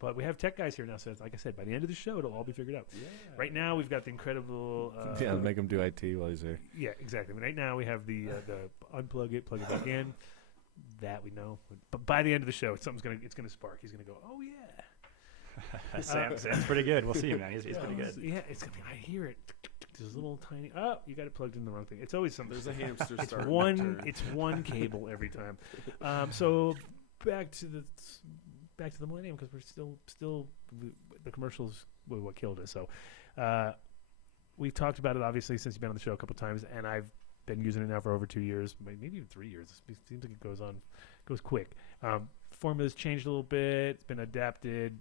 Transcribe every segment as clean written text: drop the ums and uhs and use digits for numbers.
But we have tech guys here now, so it's, like I said, by the end of the show, it'll all be figured out. Yeah. Right now, we've got the incredible... make him do IT while he's there. Yeah, exactly. Right now, we have the unplug it, plug it back in. That we know. But by the end of the show, it's gonna spark. He's going to go, oh, yeah. Sam's pretty good. We'll see, man. He's pretty good. Yeah, it's going to be, I hear it. There's a little tiny, you got it plugged in the wrong thing. It's always something. There's a hamster it's starting one. to turn. It's one cable every time. So back to the millennium, because we're still the commercials were what killed us. So we've talked about it obviously since you've been on the show a couple times, and I've been using it now for over 2 years, maybe even 3 years. It seems like it goes quick. Formula's changed a little bit. It's been adapted.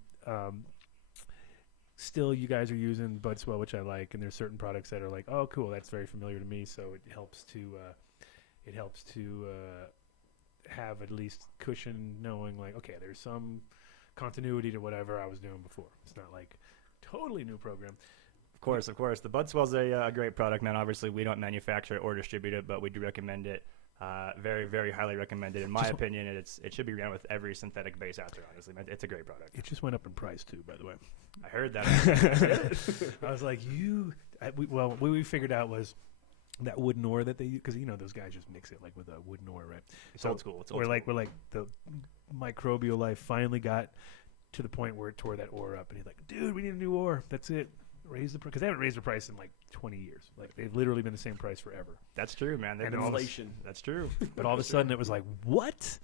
Still, you guys are using Budswell, which I like, and there's certain products that are like, oh, cool, that's very familiar to me. So it helps to have at least cushion, knowing like, okay, there's some continuity to whatever I was doing before. It's not like totally new program. Of course. The Budswell's a great product, man. Obviously, we don't manufacture it or distribute it, but we do recommend it. Very, very highly recommended. In my opinion, it should be ran with every synthetic base out there, honestly. It's a great product. It just went up in price, too, by the way. I heard that. I was like, what we figured out was that wooden ore that they use, because, those guys just mix it like with a wooden ore, right? It's old school. We're like the microbial life finally got to the point where it tore that ore up. And he's like, dude, we need a new ore. That's it. Raise the price, because they haven't raised the price in like 20 years. Like they've literally been the same price forever. That's true, man. And inflation. That's true. But all of a sudden, it was like, what?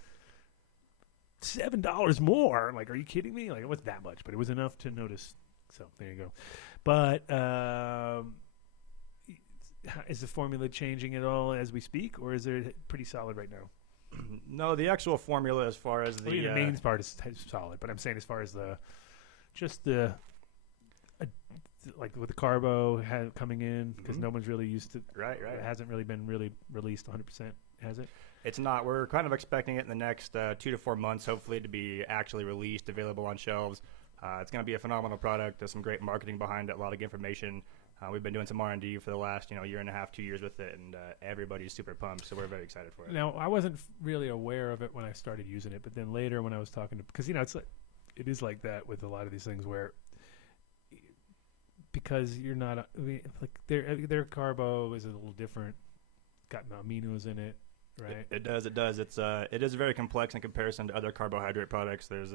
$7 more? Like, are you kidding me? Like, it wasn't that much, but it was enough to notice. So there you go. But is the formula changing at all as we speak, or is it pretty solid right now? No, the actual formula, as far as the main part is solid. But I'm saying as far as like with the carbo coming in, because no one's really used to. Right. It hasn't really been released 100%, has it? It's not. We're kind of expecting it in the next 2 to 4 months, hopefully, to be actually released, available on shelves. It's going to be a phenomenal product. There's some great marketing behind it, a lot of information. We've been doing some R&D for the last year and a half, 2 years with it, and everybody's super pumped, so we're very excited for it. Now, I wasn't really aware of it when I started using it, but then later when I was talking to, because it is like that with a lot of these things where, because you're not like their carbo is a little different, got aminos in it, right? It does. It is very complex in comparison to other carbohydrate products. There's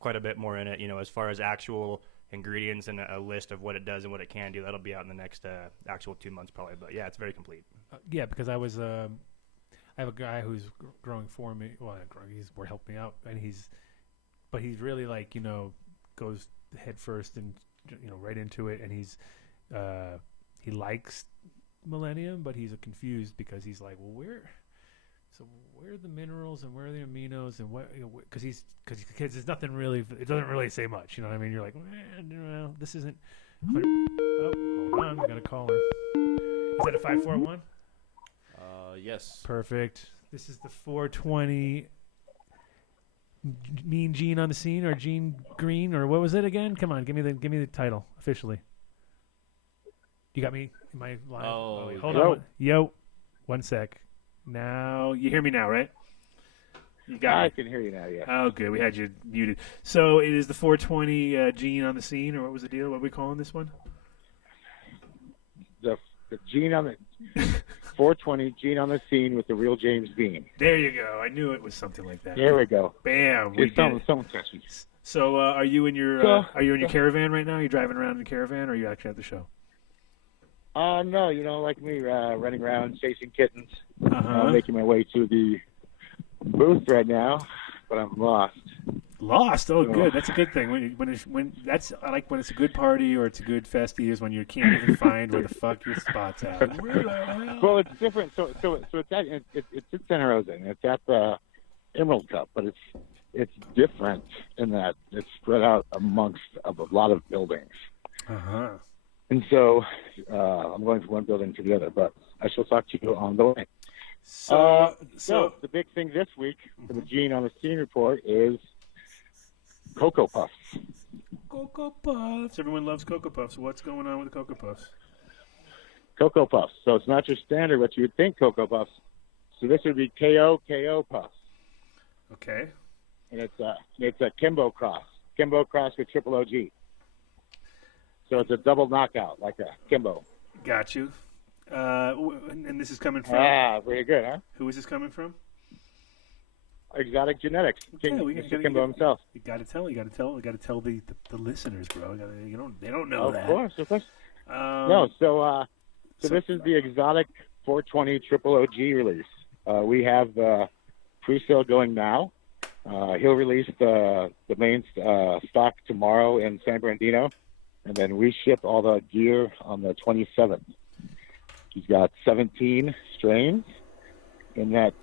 quite a bit more in it, as far as actual ingredients and a list of what it does and what it can do. That'll be out in the next actual 2 months probably, but yeah, it's very complete. Because I have a guy who's growing for me. Well, he's helping me out, and he's really like goes head first and right into it, and he likes Millennium, but he's confused because he's like, well, where are the minerals and where are the aminos and what? Because there's nothing really. It doesn't really say much. You know what I mean? You're like, well, this isn't. Oh, hold on, I got a caller. Is that a 541? Yes. Perfect. This is the 420. Mean Gene on the scene, or Gene Green, or what was it again? Come on, give me the title officially. You got me in my line. Oh, wait, hold on. Yo, 1 sec. Now you hear me now, right? You got I me. can hear you now. Yeah. Oh, good. We had you muted. So it is the 420 Gene on the scene, or what was the deal? What are we calling this one? The Gene on the 420 Gene on the scene with the real James Bean. There you go. I knew it was something like that. There we go. Bam. We did it. Someone catch me. So are you in your caravan right now? Are you driving around in a caravan, or are you actually at the show? No, like me, running around chasing kittens. Uh-huh. Making my way to the booth right now, but I'm lost. Lost? Oh, good. That's a good thing. I like when it's a good party or it's a good festy is when you can't even find where the fuck your spot's at. Well, it's different. So it's in Santa Rosa, and it's at the Emerald Cup, but it's different in that it's spread out amongst a lot of buildings. Uh-huh. And so I'm going from one building to the other, but I shall talk to you on the way. So the big thing this week for the Gene on the Scene report is Cocoa Puffs. Cocoa Puffs. Everyone loves Cocoa Puffs. What's going on with the Cocoa Puffs? Cocoa Puffs. So it's not your standard what you would think Cocoa Puffs. So this would be KO Puffs. Okay. And it's a Kimbo cross. Kimbo crossed with triple OG. So it's a double knockout, like a Kimbo. Got you. And this is coming from? Very good, huh? Who is this coming from? Exotic Genetics. Okay, Mr. Kimbo himself. You got to tell the listeners, bro. They don't know that. Of course. No, so this is the Exotic 420 Triple OG release. We have pre-sale going now. He'll release the main stock tomorrow in San Bernardino, and then we ship all the gear on the 27th. He's got 17 strains in that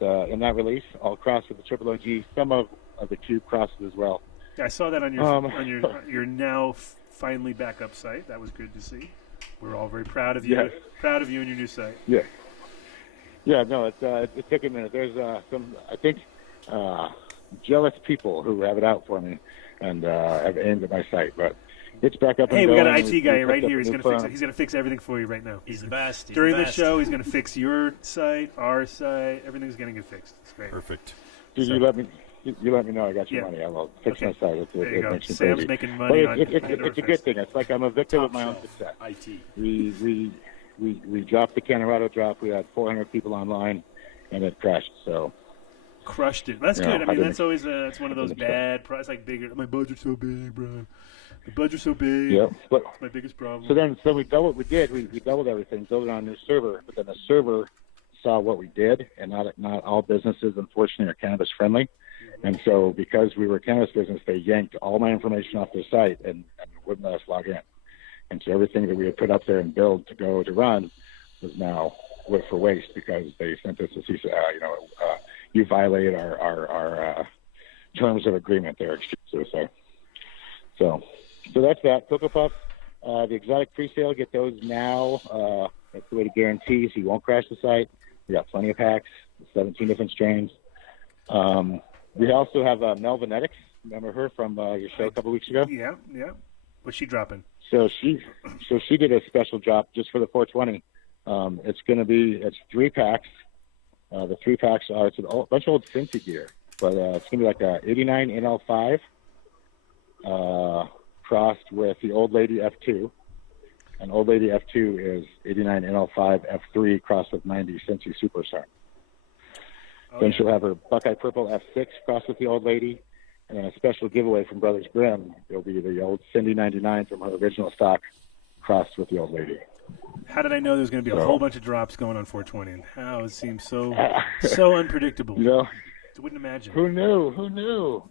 release, all crossed with the Triple OG. Some of the Cube crosses as well. Yeah, I saw that on your now finally back up site. That was good to see. We're all very proud of you. Yes. Proud of you and your new site. Yeah. Yeah, no, it took a minute. There's some, I think, jealous people who have it out for me and have aimed at my site, but it's back up and Hey, going. we got an IT guy right here. He's going to fix it. it. He's going to fix everything for you right now. He's the best. During the show, he's going to fix your site, our site. Everything's going to get fixed. It's great. Perfect. Dude, you let me know I got your Yeah. money. I will fix my site. There you go. Makes me Sam's crazy. making money But on it's a good thing. It's like I'm a victim of my own success. IT. We dropped the Colorado drop. We had 400 people online, and it crashed. So crushed it. That's Yeah, good. I I mean, didn't- that's always that's one of those bad. It's like bigger. My budget's so big, bro. The budget's so big. yeah. But It's my biggest problem. so we doubled. We doubled everything. Built it on a new server. But then the server saw what we did, and not all businesses, unfortunately, are cannabis friendly. And so because we were a cannabis business, they yanked all my information off their site and wouldn't let us log in. And so everything that we had put up there and build to go to run was now for waste because they sent us a cease. You violate our terms of agreement. They're exclusive. So that's that. Cocoa Puffs, the exotic pre-sale. Get those now. That's the way to guarantee so you won't crash the site. We got plenty of packs, 17 different strains. We also have Melvinetics. Remember her from your show a couple weeks ago? Yeah. What's she dropping? So she did a special drop just for the 420. It's 3 packs. The 3 packs it's a bunch of old Cincy gear, but it's gonna be like a 89 NL5 crossed with the Old Lady F2, and Old Lady F2 is 89 NL5 F3 crossed with 90 Cincy Superstar. Then she'll have her Buckeye Purple F6 crossed with the Old Lady, and then a special giveaway from Brothers Grimm. It'll be the old Cindy 99 from her original stock crossed with the Old Lady. How did I know there was going to be a whole bunch of drops going on 420? And how it seems so unpredictable. I wouldn't imagine. Who knew?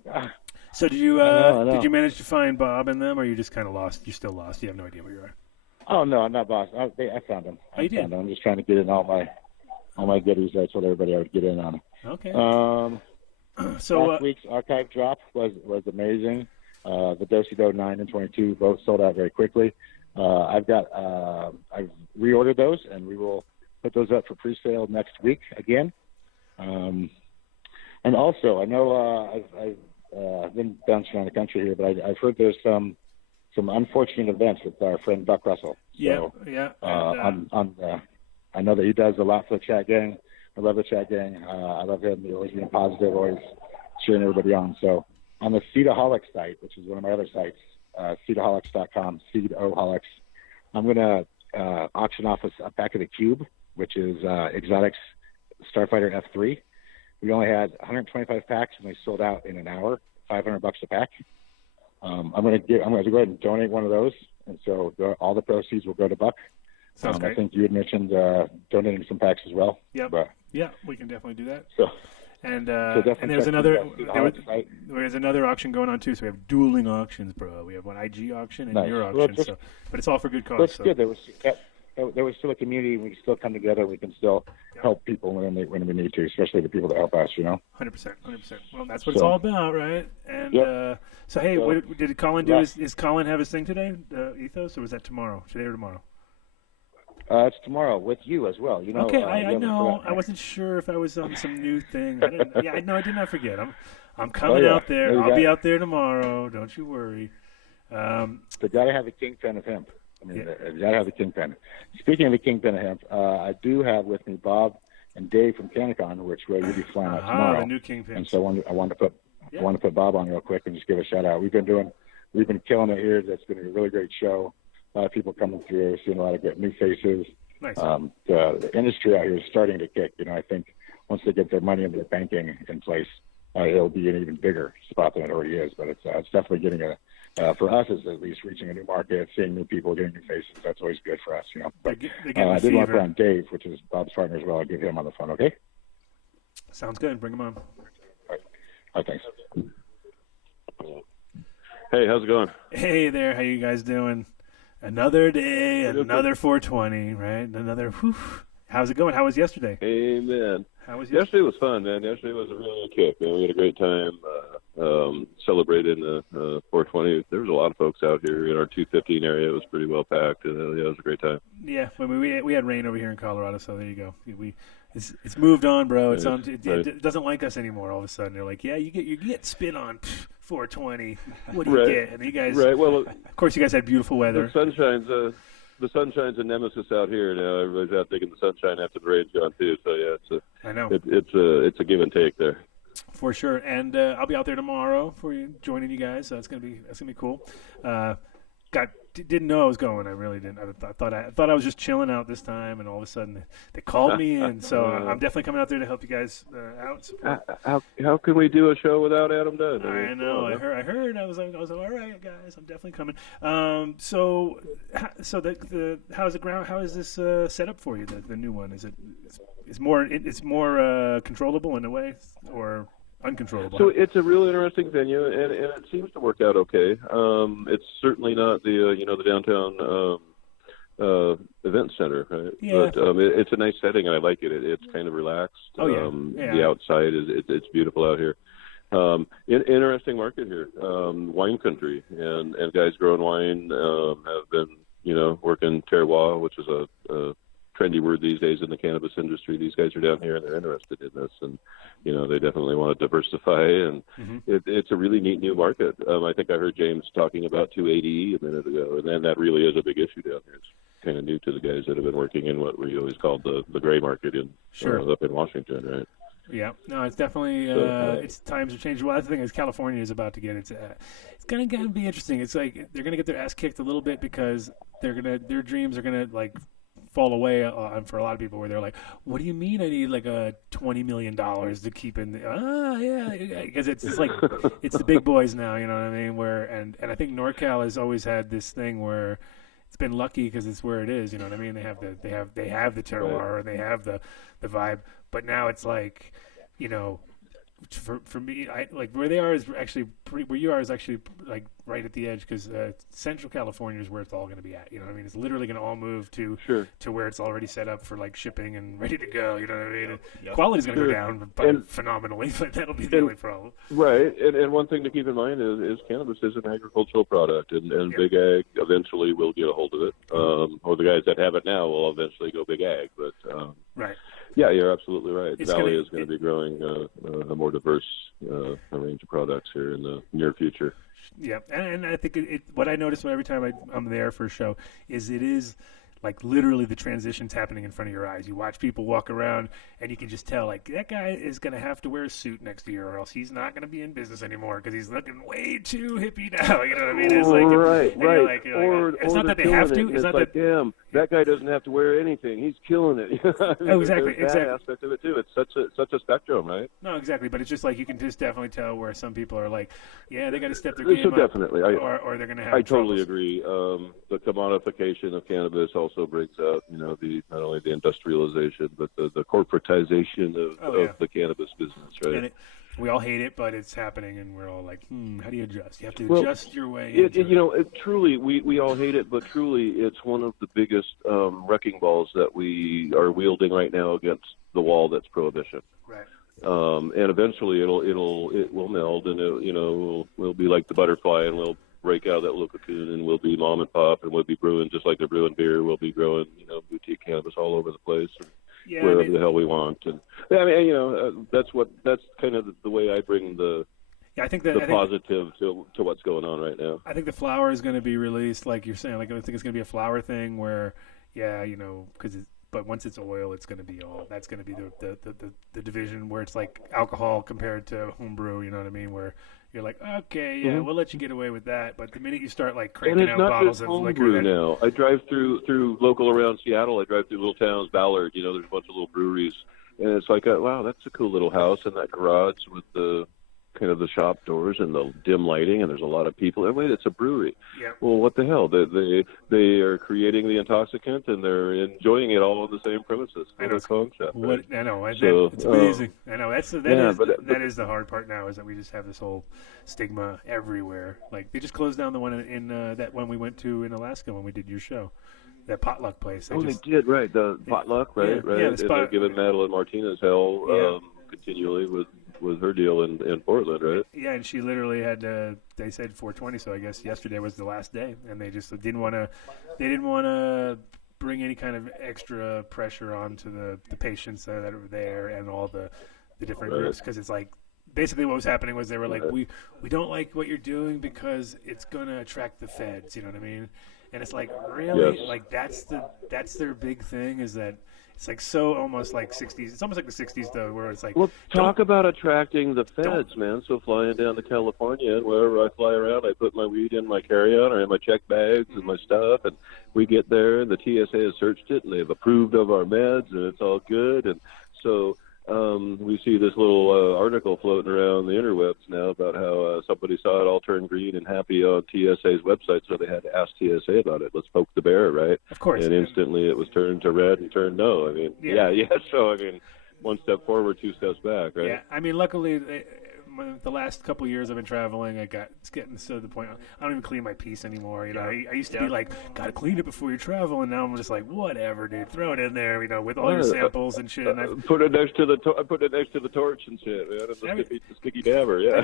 So did you I know. did you manage to find Bob in them, or you just kind of lost? You're still lost. You have no idea where you are. Oh no, I'm not boss. I found them. Oh, you did? I'm just trying to get in all my goodies. I told everybody I would get in on them. Okay. So last week's archive drop was amazing. The Do 9 and 22 both sold out very quickly. I've reordered those, and we will put those up for pre-sale next week again. And also, I know I've been bouncing around the country here, but I've heard there's some unfortunate events with our friend Buck Russell. So, yeah. I know that he does a lot for the chat gang. I love the chat gang. I love him. He's always being positive, always cheering everybody on. So on the Seedaholics site, which is one of my other sites, seedaholics.com, Seedoholics, I'm going to auction off a pack of the Cube, which is Exotics Starfighter F3. We only had 125 packs, and they sold out in an hour, $500 a pack. I'm going to go ahead and donate one of those, and so all the proceeds will go to Buck. Sounds great. I think you had mentioned donating some packs as well. Yep. But, yeah, we can definitely do that. So and there's another auction going on too. So we have dueling auctions, bro. We have one IG auction and your auction. But it's all for good cause. That's good. There was still a community. We can still come together. We can still help people when we need to, especially the people that help us. 100%. Well, that's what it's all about, right? And so hey, what did Colin do? Is Colin have his thing today, Ethos, or was that tomorrow? Today or tomorrow? It's tomorrow with you as well. Okay, I know. I wasn't sure if I was on some new thing. I did not forget. I'm coming out there. I'll be out there tomorrow. Don't you worry. They got to have a kingpin of hemp. You got to have a kingpin. Speaking of the kingpin of hemp, I do have with me Bob and Dave from Canicon, which way you'll be flying out tomorrow. The new kingpin. And so I wanted to put Bob on real quick and just give a shout out. We've been doing we've been killing it here. That's been a really great show. A lot of people coming through, seeing a lot of good new faces. Nice. The industry out here is starting to kick. I think once they get their money and their banking in place, it'll be an even bigger spot than it already is. But it's definitely getting for us, it's at least reaching a new market, seeing new people, getting new faces. That's always good for us, But I did want to put on Dave, which is Bob's partner as well. I'll give him on the phone, okay? Sounds good. Bring him on. All right, thanks. Hey, how's it going? Hey there. How you guys doing? Another day, another 420, right? Another, whew. How's it going? How was yesterday? Amen. How was yesterday? Was fun, man. Yesterday was a really good kick. We had a great time celebrating the 420. There was a lot of folks out here in our 215 area. It was pretty well packed, and it was a great time. Yeah, we had rain over here in Colorado, so there you go. It's moved on, bro. It's on. It doesn't like us anymore. All of a sudden, they're like, yeah, you get spit on 420. What do you get? And you guys, right? Well, of course, you guys had beautiful weather. The sunshine's a nemesis out here now. Everybody's out taking the sunshine after the rain's gone too. So yeah, I know it's a give and take there. For sure, and I'll be out there tomorrow for you, joining you guys. So that's gonna be cool. Didn't know I was going. I really didn't. I thought I was just chilling out this time, and all of a sudden they called me, and so I'm definitely coming out there to help you guys out. How can we do a show without Adam Dunn? I know. I heard. I was like, all right, guys. I'm definitely coming. So how's the ground? How is this set up for you? The new one, it's more controllable in a way, or uncontrollable? So it's a real interesting venue, and it seems to work out okay. It's certainly not the downtown event center, right? Yeah. But it's a nice setting, and I like it. It's kind of relaxed. Oh yeah. The outside it's beautiful out here. Interesting market here, wine country, and guys growing wine have been working terroir, which is a trendy word these days in the cannabis industry. These guys are down here and they're interested in this, and they definitely want to diversify, and it's a really neat new market. I think I heard James talking about 280 a minute ago, and then that really is a big issue down here. It's kind of new to the guys that have been working in what we always called the gray market up in Washington, right? Yeah, no, it's definitely it's times are changing. Well, that's the thing is California is about to get it's gonna be interesting. It's like they're gonna get their ass kicked a little bit because their dreams are gonna like fall away for a lot of people where they're like, what do you mean I need like a $20 million to keep in because it's like it's the big boys now, you know what I mean, where and I think NorCal has always had this thing where it's been lucky because it's where it is, you know what I mean, they have the terroir and they have the vibe, but now it's like, for me, I like where they are is actually where you are is actually like right at the edge because Central California is where it's all going to be at. You know what I mean? It's literally going to all move to where it's already set up for like shipping and ready to go. You know what I mean? Yep. Quality's going to go down phenomenally, but that'll be the only problem. Right. And one thing to keep in mind is cannabis is an agricultural product, and Big Ag eventually will get a hold of it. Or the guys that have it now will eventually go Big Ag. But right. Yeah, you're absolutely right. The Valley is going to be growing a more diverse range of products here in the near future. Yeah, and I think what I notice every time I'm there for a show is it is like literally the transition's happening in front of your eyes. You watch people walk around, and you can just tell like that guy is going to have to wear a suit next year, or else he's not going to be in business anymore because he's looking way too hippie now. You know what I mean? It's like right. It's not that they have to. It's not like, that. Damn, that guy doesn't have to wear anything. He's killing it. Oh, exactly. There's that aspect of it too. It's such a spectrum, right? No, exactly. But it's just like you can just definitely tell where some people are like, yeah, they got to step their game up. Definitely, or they're going to have. I totally agree. The commodification of cannabis also brings out, not only the industrialization, but the corporatization of the cannabis business, right? And we all hate it, but it's happening, and we're all like, how do you adjust? You have to adjust your way. Truly, we all hate it, but truly, it's one of the biggest wrecking balls that we are wielding right now against the wall that's prohibition. Right. And eventually, it will meld, and we'll be like the butterfly, and we'll break out of that little cocoon, and we'll be mom and pop, and we'll be brewing just like they're brewing beer. We'll be growing, boutique cannabis all over the place, wherever the hell we want. And that's kind of the way I bring the positive to what's going on right now. I think the flower is going to be released, like you're saying. Like I think it's going to be a flower thing where, but once it's oil, it's going to be that's going to be the division where it's like alcohol compared to homebrew. You know what I mean? Where you're like, okay, yeah, we'll let you get away with that. But the minute you start like And cranking it's out not bottles just of home liquor, brew that, now. I drive through local around Seattle. I drive through little towns, Ballard. There's a bunch of little breweries, and it's like, wow, that's a cool little house in that garage with the kind of the shop doors and the dim lighting, and there's a lot of people. And wait, it's a brewery. Yep. Well, what the hell? They are creating the intoxicant, and they're enjoying it all on the same premises. I know. What a concept. Right? I know. So, it's amazing. I know. That but is the hard part now, is that we just have this whole stigma everywhere. Like they just closed down the one in that one we went to in Alaska when we did your show, that potluck place. They did, right? The potluck, right? Yeah, right. yeah, And they're giving Madeline Martinez hell Yeah. continually with her deal in Portland, right? Yeah, and she literally had they said 420, so I guess yesterday was the last day, and they just didn't want to bring any kind of extra pressure onto the patients that are there and all the different groups, because it's like basically what was happening was they were like, we don't like what you're doing because it's going to attract the feds, you know what I mean? And it's like, really? Yes. Like that's their big thing, is that it's like so almost like 60s. It's almost like the 60s though, where it's like, Well, talk about attracting the feds, man. So flying down to California, and wherever I fly around, I put my weed in my carry-on or in my check bags and my stuff, and we get there, and the TSA has searched it, and they've approved of our meds, and it's all good. And so we see this little article floating around the interwebs now about how somebody saw it all turn green and happy on TSA's website, so they had to ask TSA about it. Let's poke the bear, right? of course. And instantly it was turned to red and turned no. I mean, yeah. So, I mean, one step forward, two steps back, right? Yeah, I mean, luckily, the last couple of years I've been traveling, it's getting to the point I don't even clean my piece anymore. I used to be like, gotta clean it before you travel, and now I'm just like, whatever, dude, throw it in there, with all your samples and shit. And I put it next to the torch and shit, man. And the sticky dabber, yeah. I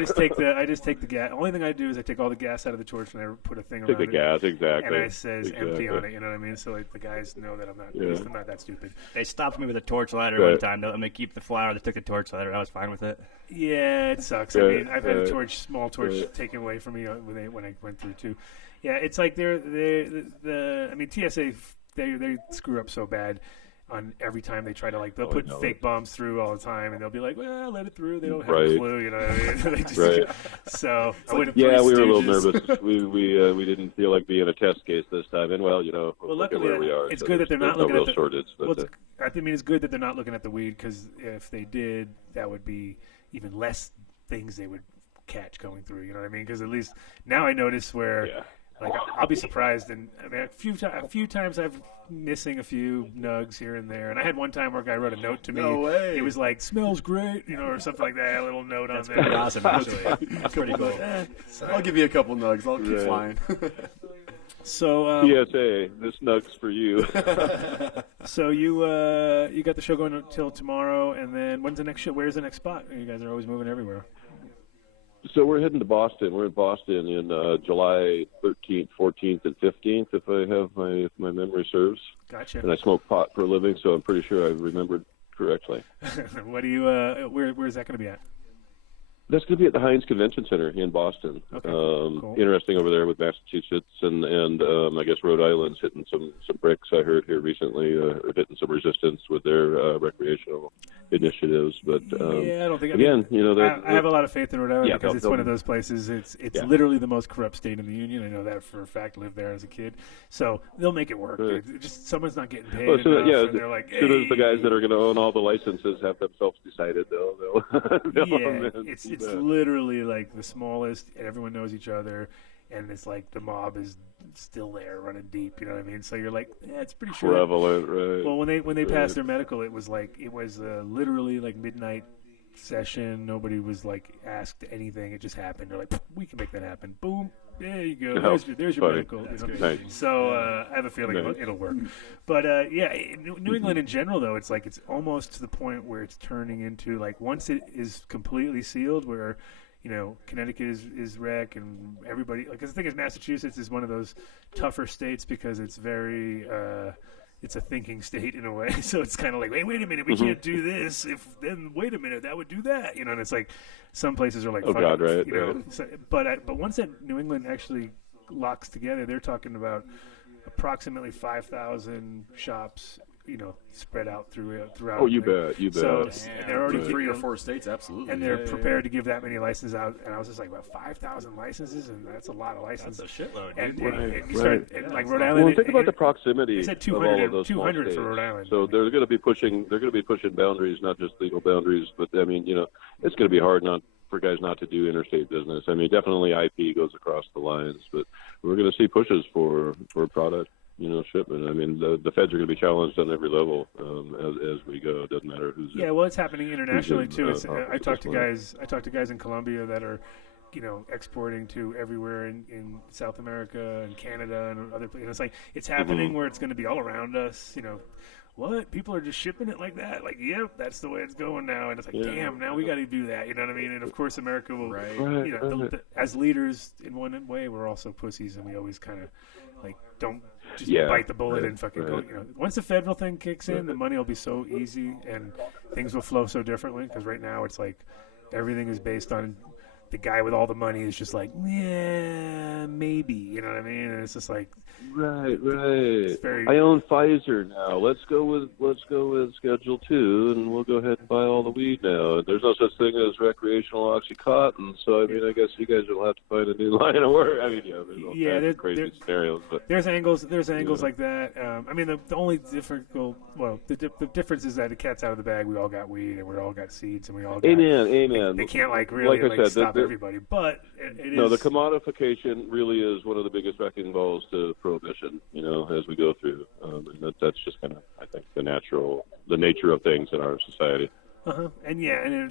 just take the gas. Only thing I do is I take all the gas out of the torch and I put a thing around Take the it. gas, exactly. And it says empty on it, you know what I mean? So like the guys know that I'm not that stupid. They stopped me with a torch lighter Right. one time. They let me keep the flower. They took the torch lighter. I was fine with it. Yeah, it sucks. I Right, mean, I've had a right. small torch taken away from me when I went through too. Yeah, it's like TSA they screw up so bad on every time they try to they'll put fake bombs through all the time, and they'll be like, well, let it through. They don't have a clue, you know what I mean? They just, Right. So we were a little nervous. We didn't feel like being a test case this time, and look at where we are. It's So good that they're not looking no at real shortage. But, it's good that they're not looking at the weed, because if they did, that would be even less things they would catch going through. You know what I mean? Because at least now I notice where. yeah. Like I'll be surprised, and I mean, a few times I've missing a few nugs here and there, and I had one time where a guy wrote a note to me. No way. He was like, "Smells great," or something like that. A little note on there. Pretty awesome, actually. That's pretty cool. I'll give you a couple nugs. I'll keep Right. flying. So, TSA, this nug's for you. so you got the show going until tomorrow, and then when's the next show? Where's the next spot? You guys are always moving everywhere. So we're heading to Boston. We're in Boston in July 13th, 14th, and 15th, if my memory serves. Gotcha. And I smoke pot for a living, so I'm pretty sure I remembered correctly. What do you? Where's that going to be at? That's going to be at the Heinz Convention Center in Boston. Okay, cool. Interesting over there with Massachusetts and I guess Rhode Island's hitting some bricks. I heard here recently, hitting some resistance with their recreational initiatives. But I don't think. I have a lot of faith in Rhode Island, because it's one of those places. It's literally the most corrupt state in the union. I know that for a fact. Lived there as a kid, so they'll make it work. Right. Dude. Just someone's not getting paid Well, enough, and they're like, as soon as the guys that are going to own all the licenses have themselves decided, they'll it's literally like the smallest, and everyone knows each other, and it's like the mob is still there running deep. You know what I mean? So you're like, it's pretty sure. prevalent, right? Well, when they passed their medical, it was literally like midnight session. Nobody was like asked anything. It just happened. They're like, we can make that happen. Boom. There you go. There's your medical. You know? Nice. So I have a feeling it'll work. But New England in general, though, it's like it's almost to the point where it's turning into like, once it is completely sealed, where Connecticut is rec, and everybody, because the thing is, Massachusetts is one of those tougher states because it's very it's a thinking state in a way. So it's kind of like, wait a minute, we can't do this. Then wait a minute, that would do that. And it's like some places are like, oh God, right? So, but once that New England actually locks together, they're talking about approximately 5,000 shops spread out throughout. Oh, you bet. So they're already 3 or 4 states, absolutely. and they're prepared to give that many licenses out. And I was just like, about 5,000 licenses, and that's a lot of licenses. That's a shitload. And you Right. start like Rhode Island. Well, think about the proximity They said of 200, all of those small 200 states. for Rhode Island. So they're going to be pushing boundaries, not just legal boundaries, but I mean, it's going to be hard for guys not to do interstate business. I mean, definitely IP goes across the lines, but we're going to see pushes for product, shipment. I mean, the feds are going to be challenged on every level as we go. It doesn't matter who's. Yeah, well, it's happening internationally too. I talked to line. guys in Colombia that are, exporting to everywhere in South America and Canada and other places. It's like it's happening where it's going to be all around us. What? People are just shipping it like that? Like, yep, that's the way it's going now. And it's like, damn, now we got to do that. You know what I mean? And of course, America will. Right. As leaders, in one way, we're also pussies, and we always kind of don't just bite the bullet and fucking go. Once the federal thing kicks in, the money will be so easy and things will flow so differently. Because right now, it's like everything is based on the guy with all the money is just like, yeah, maybe. You know what I mean? And it's just like. Right. Very, I own Pfizer now. Let's go with Schedule 2, and we'll go ahead and buy all the weed now. And there's no such thing as recreational OxyContin. So I mean, I guess you guys will have to find a new line of work. I mean, there's all kinds of crazy scenarios. But there's angles like that. I mean, the only the difference is that the cat's out of the bag. We all got weed, and we all got seeds, and we all got. Amen. They can't really like I said, stop everybody, but it is. No, the commodification really is one of the biggest wrecking balls to prohibition, as we go through. And that's just kind of, I think, the nature of things in our society. And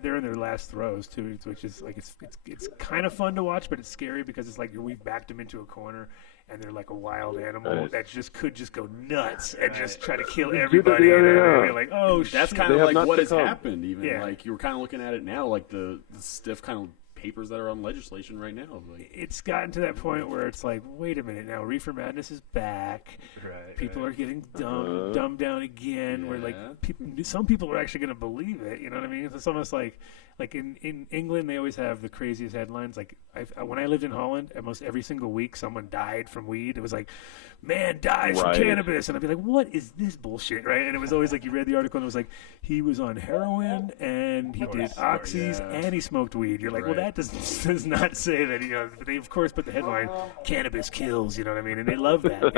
they're in their last throes too, which is like it's kind of fun to watch, but it's scary because it's like we've backed them into a corner, and they're like a wild animal that could just go nuts and just try to kill everybody. And you're like, oh, that's kind of like what has happened. Even like you were kind of looking at it now, like the stiff kind of papers that are on legislation right now. Like, it's gotten to that point where it's like, wait a minute, now Reefer Madness is back. People are getting dumbed down again. Where like some people are actually going to believe it. You know what I mean? It's almost like in England, they always have the craziest headlines. Like when I lived in Holland, almost every single week someone died from weed. It was like, man dies from cannabis, and I'd be like, what is this bullshit, right? And it was always like you read the article and it was like he was on heroin and he did oxys and he smoked weed. You're like, well, that does not say that. But they of course put the headline, cannabis kills. You know what I mean? And they love that.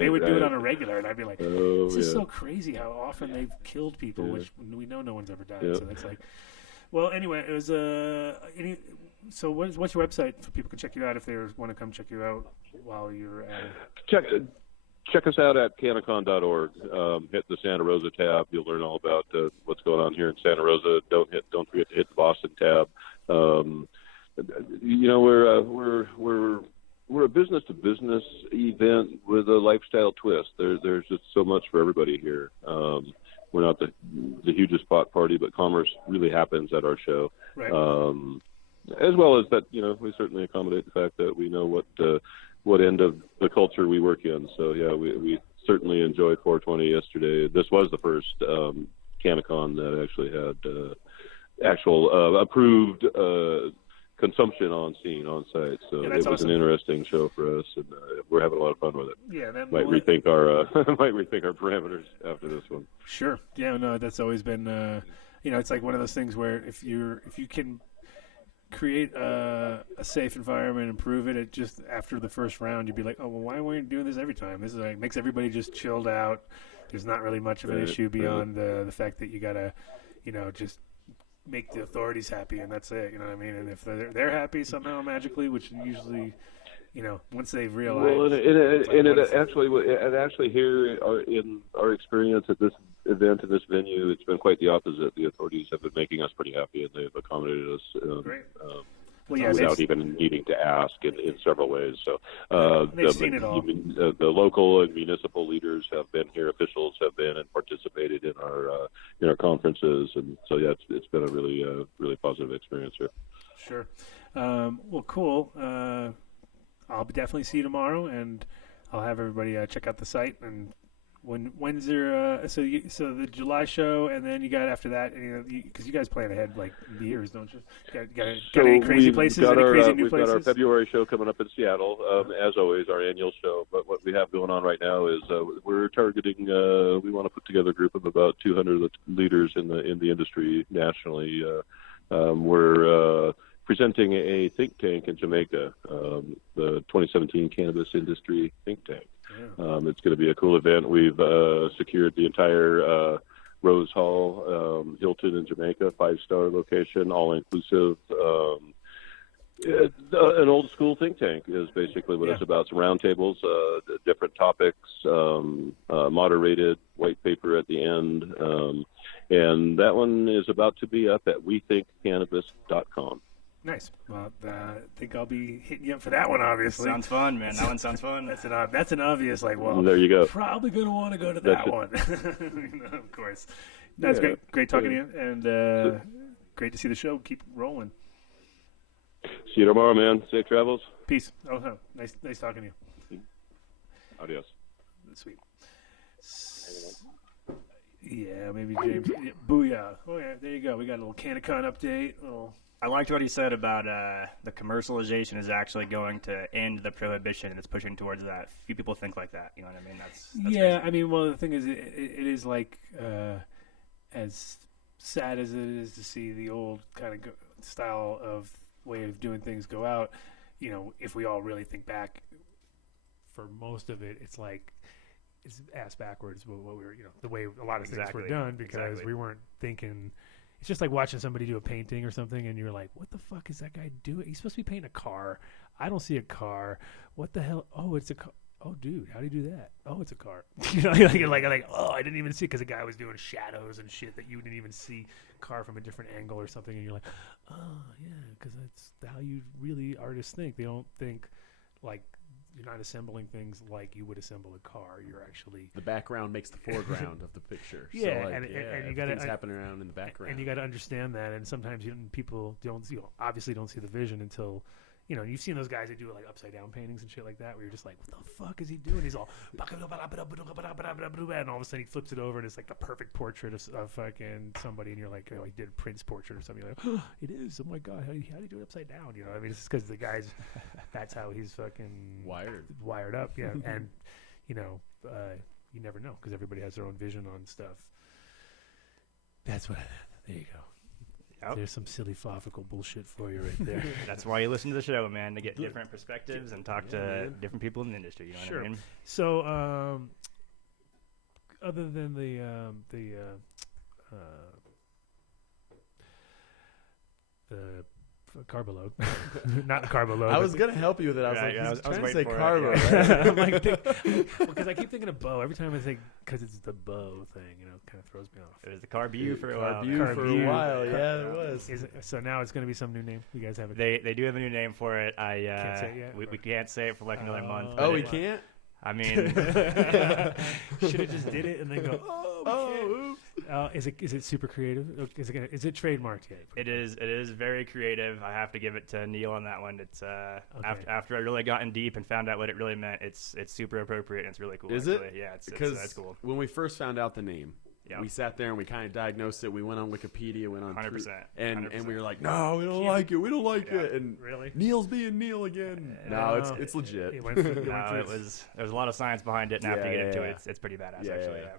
They would do it on a regular, and I'd be like, this is so crazy how often they've killed people, which we know no one's ever died. So that's like. Well, anyway, it was so what's your website so people can check you out if they want to come check you out while you're at it? Check us out at canicon.org. Hit the Santa Rosa tab. You'll learn all about what's going on here in Santa Rosa. Don't forget to hit the Boston tab. We're a business to business event with a lifestyle twist. There's just so much for everybody here. We're not the hugest pot party, but commerce really happens at our show. Right. As well as that, we certainly accommodate the fact that we know what end of the culture we work in. So yeah, we certainly enjoyed 420 yesterday. This was the first Canicon that actually had actual approved consumption on site. So it was awesome. An interesting show for us, and we're having a lot of fun with it. Yeah, that might rethink our parameters after this one. Sure. Yeah, no, that's always been it's like one of those things where if you can create a safe environment, improve it just after the first round, you'd be like, oh, well, why weren't we doing this every time? This is like makes everybody just chilled out. There's not really much of an issue beyond the fact that you gotta, just make the authorities happy, and that's it. You know what I mean? And if they're happy somehow magically, which usually, once they've realized. Well, it actually here in our experience at this event in this venue, it's been quite the opposite. The authorities have been making us pretty happy, and they've accommodated us. Great. Without even needing to ask in several ways. So they've seen it all. The local and municipal leaders have been here, officials have been and participated in our conferences, and so it's been a really positive experience here. Sure. Well, cool. I'll definitely see you tomorrow, and I'll have everybody check out the site and When's your so the July show, and then you got after that, because you guys plan ahead like years, don't you? Got any crazy places? We've got our February show coming up in Seattle, as always, our annual show. But what we have going on right now is we're targeting. We want to put together a group of about 200 leaders in the industry nationally. We're presenting a think tank in Jamaica, the 2017 Cannabis Industry Think Tank. Yeah. It's going to be a cool event. We've secured the entire Rose Hall, Hilton in Jamaica, 5-star location, all-inclusive. An old school think tank is basically what it's about. Some roundtables, different topics, moderated white paper at the end. And that one is about to be up at wethinkcannabis.com. Nice. Well, I think I'll be hitting you up for that one, obviously. Sounds fun, man. That one sounds fun. That's an obvious, like, well, there you go. Probably going to want to go to that one. Of course. No, it's great talking to you, and great to see the show keep rolling. See you tomorrow, man. Safe travels. Peace. Oh, nice talking to you. Adios. Sweet. Yeah, maybe James. Yeah, booyah. Oh, yeah, there you go. We got a little CannaCon update. I liked what he said about the commercialization is actually going to end the prohibition, and it's pushing towards that. Few people think like that. You know what I mean? That's yeah, crazy. I mean, well, the thing is, it is like as sad as it is to see the old kind of style of way of doing things go out. If we all really think back, for most of it, it's like it's ass backwards. What we were, the way a lot of things were done, because we weren't thinking. It's just like watching somebody do a painting or something, and you're like, what the fuck is that guy doing? He's supposed to be painting a car. I don't see a car. What the hell? Oh, it's a car. Oh, dude, how do you do that? Oh, it's a car. You're like, oh, I didn't even see it, because the guy was doing shadows and shit that you didn't even see car from a different angle or something, and you're like, oh, yeah, because that's how you really artists think. They don't think like you're not assembling things like you would assemble a car. You're actually the background makes the foreground of the picture. Yeah, so like, and you got things happening around in the background, and you got to understand that. And sometimes people don't, obviously don't see the vision until. You've seen those guys that do like upside down paintings and shit like that, where you're just like, what the fuck is he doing? He's all, and all of a sudden he flips it over, and it's like the perfect portrait of fucking somebody, and you're like, he did a Prince portrait or something. You're like, oh, it is. Oh my god, how do you do it upside down? I mean, it's just because the guy's, that's how he's fucking wired up. Yeah, and you never know, because everybody has their own vision on stuff. That's what. There you go. Yep. There's some silly philosophical bullshit for you right there. That's why you listen to the show, man, to get different perspectives and talk to different people in the industry. You know what I mean? So, other than the carbo load, not carbo load. I was gonna help you with it. I was trying to say carbo. I'm like, because I keep thinking of bow every time I think, because it's the bow thing, kind of throws me off. It was the carbu for a while. Yeah, it was. So now it's going to be some new name. You guys have it? They do have a new name for it. Can't say it yet? We can't say it for like another month. Oh, we can't. I mean, should have just did it and then go. Is it super creative? Is it trademarked yet? It is very creative. I have to give it to Neil on that one. It's after I really got in deep and found out what it really meant. It's super appropriate and it's really cool. Is actually. it? Yeah, it's cool. When we first found out the name, we sat there and we kind of diagnosed it. We went on Wikipedia, went on 100%, and we were like, no, we don't like it. We don't like it. And really, Neil's being Neil again. No, it's legit. There was a lot of science behind it, and after you get into it, it's pretty badass actually. Yeah.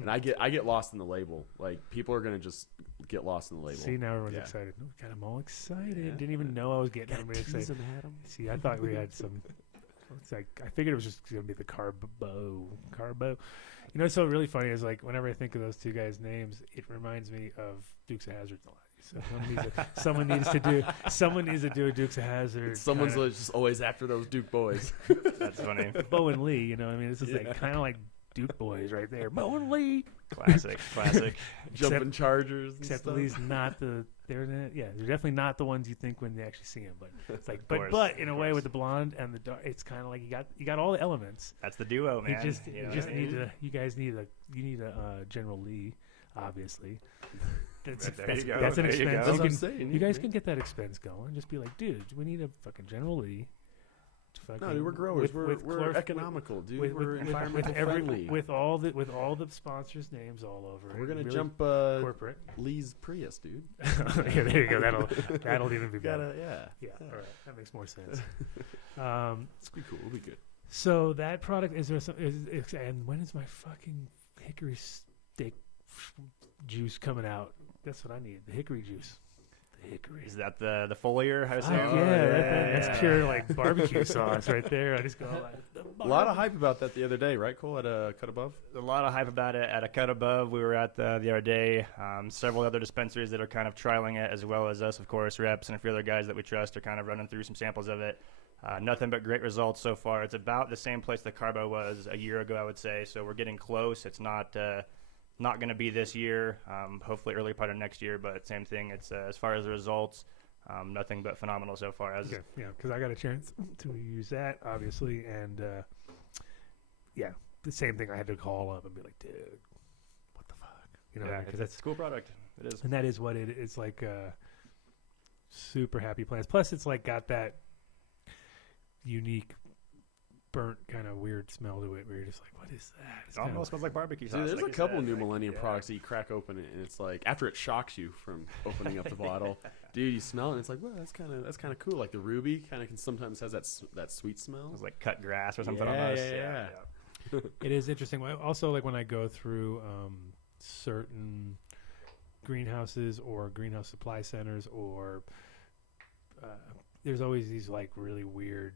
And I get lost in the label. Like, people are gonna just get lost in the label. See, now everyone's excited. Oh, God, I'm all excited. Didn't even know I was getting everybody excited. See, I thought we had some. It's like, I figured it was just gonna be the carbo. It's so really funny is like whenever I think of those two guys' names, it reminds me of Dukes of Hazzard a lot. So someone needs to do a Dukes of Hazzard. Someone's just always after those Duke boys. That's funny. Bo and Lee, I mean, this is like kind of like Duke boys right there. Bo and Lee. Classic. Jumping Chargers. Except Lee's not they're definitely not the ones you think when they actually see him. But it's like, but in a way with the blonde and the dark, it's kind of like you got all the elements. That's the duo, man. You guys need a General Lee, obviously. That's an expense. You guys can get that expense going. Just be like, dude, we need a fucking General Lee. No, dude, we're growers. We're economical, dude. We're environmental friendly. With all the sponsors' names all over. We're gonna really jump corporate. Lee's Prius, dude. Yeah, there you go. That'll even be better. Yeah. All right, that makes more sense. It's be cool. It'll be good. So that product is there some? And when is my fucking hickory stick juice coming out? That's what I need. The hickory juice. Hickory. Is that the foliar? How to say That's pure like barbecue sauce right there. I just go like a lot of hype about that the other day, right, Cole? At a Cut Above. A lot of hype about it at a Cut Above. We were at the other day. Several other dispensaries that are kind of trialing it, as well as us, of course, reps and a few other guys that we trust are kind of running through some samples of it. Nothing but great results so far. It's about the same place the Carbo was a year ago, I would say. So we're getting close. It's not going to be this year, hopefully early part of next year, but same thing. It's as far as the results, nothing but phenomenal so far. Because I got a chance to use that, obviously, and the same thing. I had to call up and be like, dude, what the fuck? You know, because that's a cool product. It is, and that is what it's like. Super happy plants. Plus, it's like got that unique burnt kind of weird smell to it where you're just like, what is that? It almost smells like barbecue sauce. Dude, there's like a couple New Millennium products that you crack open it and it's like after it shocks you from opening up the bottle, dude, you smell it and it's like, well, that's kind of cool. Like the ruby kind of can sometimes has that sweet smell. It's like cut grass or something. Almost. Yeah. It is interesting. Also, like when I go through certain greenhouses or greenhouse supply centers, or there's always these like really weird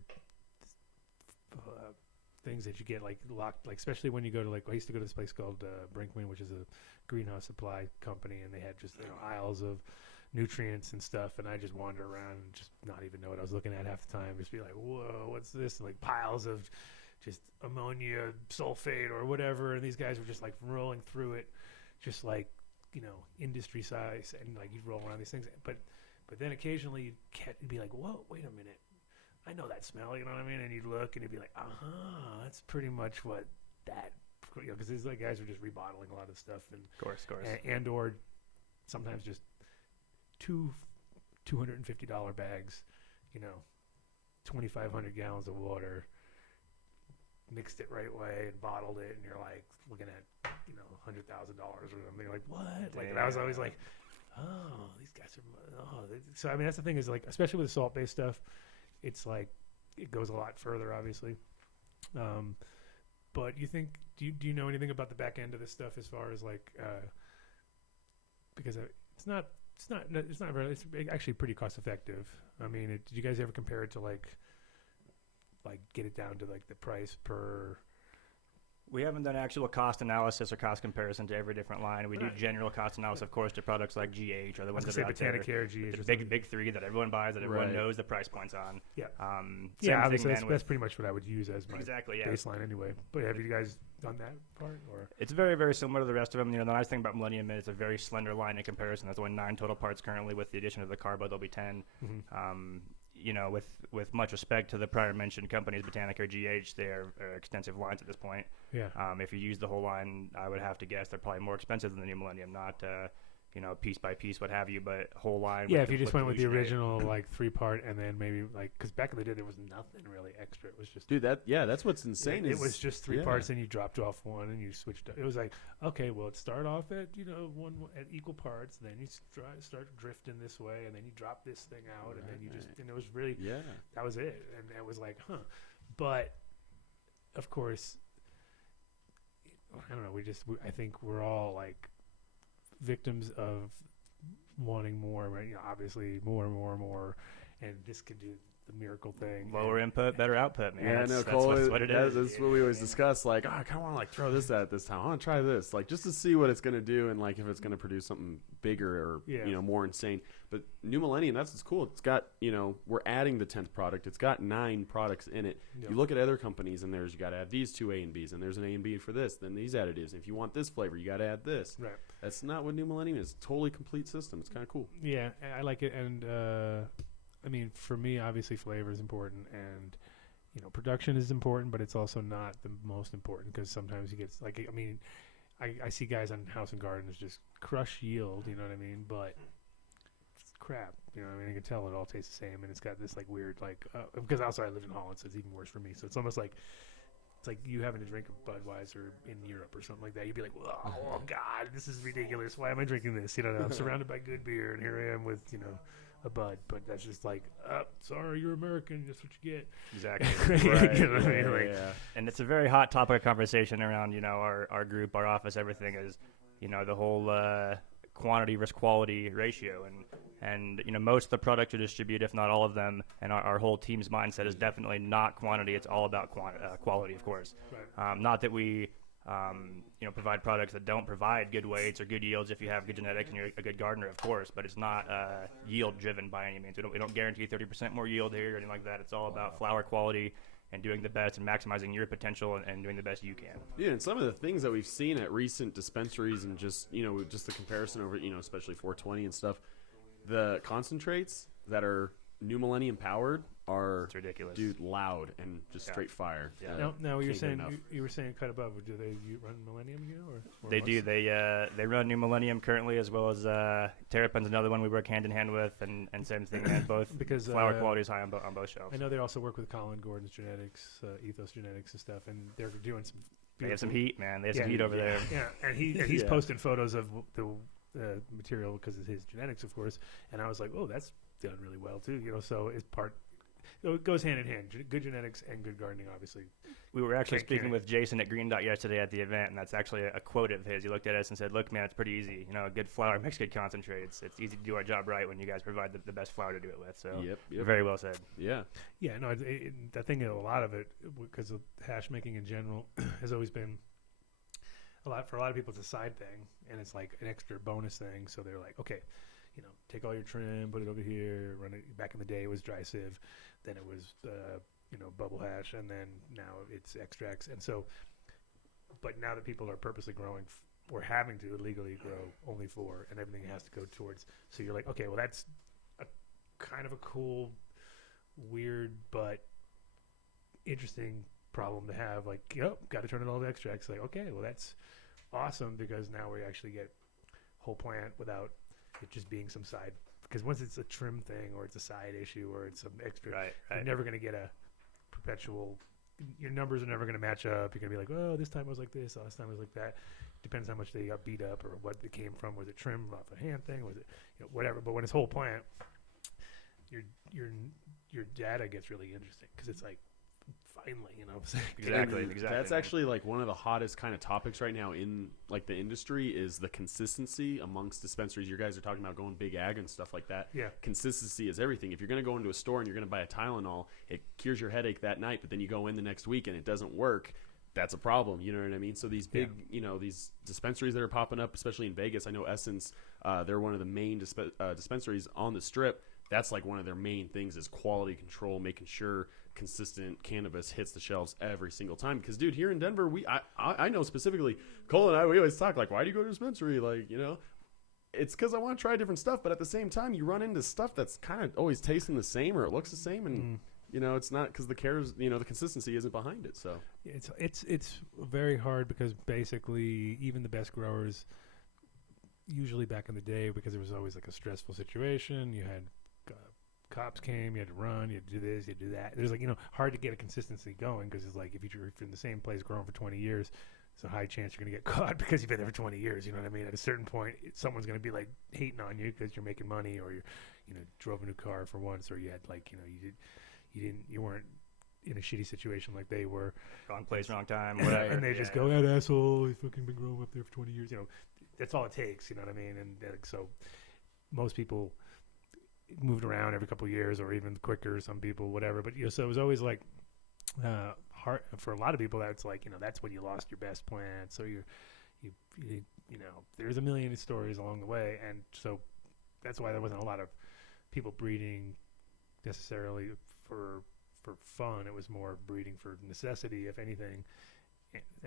things that you get like locked, like especially when you go to like, I used to go to this place called Brinkman, which is a greenhouse supply company, and they had just aisles of nutrients and stuff, and I just wander around and just not even know what I was looking at half the time, just be like, whoa, what's this? And like piles of just ammonia sulfate or whatever, and these guys were just like rolling through it, just like, you know, industry size, and like you'd roll around these things, but then occasionally you'd be like, whoa, wait a minute, I know that smell, you know what I mean? And you'd look and you'd be like, that's pretty much what that, you know, because these like guys are just rebottling a lot of stuff, and of course, and or sometimes just $250 bags, you know, 2,500 gallons of water, mixed it right way and bottled it, and you're like looking at, you know, $100,000 or something. Like, what? Like, and I was always like, oh, these guys are. So I mean, that's the thing is like, especially with the salt-based stuff, it's like it goes a lot further, obviously. But you think, do you know anything about the back end of this stuff as far as like, because it's actually pretty cost effective. I mean, did you guys ever compare it to like get it down to like the price per? We haven't done actual cost analysis or cost comparison to every different line. We do general cost analysis, of course, to products like GH or the ones that are out there. Botanicare, GH, the big three that everyone buys, that everyone knows the price points on. Yeah. Obviously that's pretty much what I would use as my baseline anyway. But have you guys done that part? Or it's very, very similar to the rest of them. You know, the nice thing about Millennium is it's a very slender line in comparison. There's only 9 total parts currently. With the addition of the Carbo, there'll be 10. Mm-hmm. You know, with much respect to the prior mentioned companies, Botanica or GH, they're extensive lines at this point. Yeah. If you use the whole line, I would have to guess they're probably more expensive than the New Millennium, not you know, piece by piece, what have you, but whole line. Yeah, if you just went with the original like 3-part, and then maybe like, because back in the day there was nothing really extra. It was just that's what's insane. It was just 3 parts, and you dropped off one, and you switched. It was like, okay, well, it start off at, you know, one at equal parts, then you start drifting this way, and then you drop this thing out, and then you just, and it was really that was it, and it was like, but of course, I don't know. I think we're all like victims of wanting more, right? You know, obviously more, and this could do the miracle thing. Lower input, better output, man. Yeah, that's what it is. That's what we always discuss. Like, I kind of want to like throw this at this time. I want to try this, like just to see what it's going to do, and like if it's going to produce something bigger or you know, more insane. But New Millennium, that's what's cool. It's got, you know, we're adding the 10th product. It's got 9 products in it. Yep. You look at other companies, and you got to add these 2 A and Bs, and there's an A and B for this. Then these additives. If you want this flavor, you got to add this. Right. That's not what New Millennium is. It's a totally complete system. It's kind of cool. Yeah, I like it, and I mean, for me, obviously, flavor is important, and you know, production is important, but it's also not the most important, because sometimes you get like, I mean, I see guys on House and Gardens just crush yield, you know what I mean? But crap. You know, I mean, I can tell it all tastes the same, and it's got this like weird like because also I lived in Holland, so it's even worse for me. So it's almost like it's like you having to drink a Budweiser in Europe or something like that. You'd be like, oh God, this is ridiculous. Why am I drinking this? You know, I'm surrounded by good beer, and here I am with a Bud, but that's just like, sorry, you're American. That's what you get. Exactly. Right. You know what I mean? Like, and it's a very hot topic of conversation around, our group, our office, everything is, the whole quantity versus quality ratio. And most of the products we distribute, if not all of them, and our whole team's mindset is definitely not quantity. It's all about quality, of course. Right. Not that we provide products that don't provide good weights or good yields if you have good genetics and you're a good gardener, of course, but it's not yield driven by any means. We don't guarantee 30% more yield here or anything like that. It's all about flower quality and doing the best and maximizing your potential and doing the best you can. Yeah, and some of the things that we've seen at recent dispensaries and just the comparison over, especially 420 and stuff, the concentrates that are New Millennium powered are It's ridiculous, dude, loud and just straight fire. Yeah. Now you were Can't get saying enough. you were saying cut above. Do they run Millennium? Or They do. They run New Millennium currently, as well as Terrapin's another one we work hand in hand with, and same thing. And both because flower quality is high on both shelves. I know they also work with Colin Gordon's genetics, Ethos Genetics and stuff, and they're doing some. They have some heat, man. They have some heat over there. Yeah, and he's Yeah. posting photos of the material because of his genetics, of course. And I was like, oh, that's done really well too. So it's part. It goes hand in hand. Good genetics and good gardening, obviously. We were actually Can't speaking it. with Jason at Green Dot yesterday at the event, and that's actually a quote of his. He looked at us and said, "Look, man, it's pretty easy. A good flower makes good concentrate. It's easy to do our job right when you guys provide the best flower to do it with." So, Yep. very well said. Yeah. Yeah, no, I think a lot of it, because of hash making in general, has always been for a lot of people, it's a side thing, and it's like an extra bonus thing. So they're like, okay, take all your trim, put it over here, run it. Back in the day, it was dry sieve, then it was bubble hash, and then now it's extracts. And so, but now that people are purposely growing or having to illegally grow only for, and everything has to go towards. So you're like, okay, well that's a kind of a cool, weird but interesting problem to have. Like, got to turn it all to extracts. Like, okay, well that's awesome because now we actually get whole plant without it just being some side. Because once it's a trim thing or it's a side issue or it's some extra, you're never going to get a perpetual. Your numbers are never going to match up. You're going to be like, oh, this time I was like this, last time I was like that. Depends how much they got beat up or what it came from. Was it trim off a hand thing? Was it whatever? But when it's whole plant, your data gets really interesting because it's like, finally, Exactly. That's actually like one of the hottest kind of topics right now in like the industry is the consistency amongst dispensaries. You guys are talking about going big ag and stuff like that. Yeah. Consistency is everything. If you're going to go into a store and you're going to buy a Tylenol, it cures your headache that night, but then you go in the next week and it doesn't work. That's a problem. You know what I mean? So these big, these dispensaries that are popping up, especially in Vegas, I know Essence, they're one of the main dispensaries on the Strip. That's like one of their main things is quality control, making sure consistent cannabis hits the shelves every single time. Because, dude, here in Denver, I know specifically, Cole and I, we always talk like, why do you go to a dispensary? Like, it's because I want to try different stuff. But at the same time, you run into stuff that's kind of always tasting the same or it looks the same. And, it's not because the consistency isn't behind it. So it's very hard because basically even the best growers, usually back in the day, because it was always like a stressful situation, you had cops came, you had to run, you had to do this, you had to do that. There's like, hard to get a consistency going because it's like if you're in the same place growing for 20 years, it's a high chance you're going to get caught because you've been there for 20 years. You know what I mean? At a certain point, someone's going to be like hating on you because you're making money or you drove a new car for once or you had like, you weren't in a shitty situation like they were. Wrong place, wrong time. Whatever. And they just go, that asshole, he's fucking been growing up there for 20 years. That's all it takes. You know what I mean? And so most people moved around every couple of years or even quicker, some people, whatever. But, so it was always like hard for a lot of people. That's like, that's when you lost your best plant. So you there's a million stories along the way. And so that's why there wasn't a lot of people breeding necessarily for fun. It was more breeding for necessity, if anything,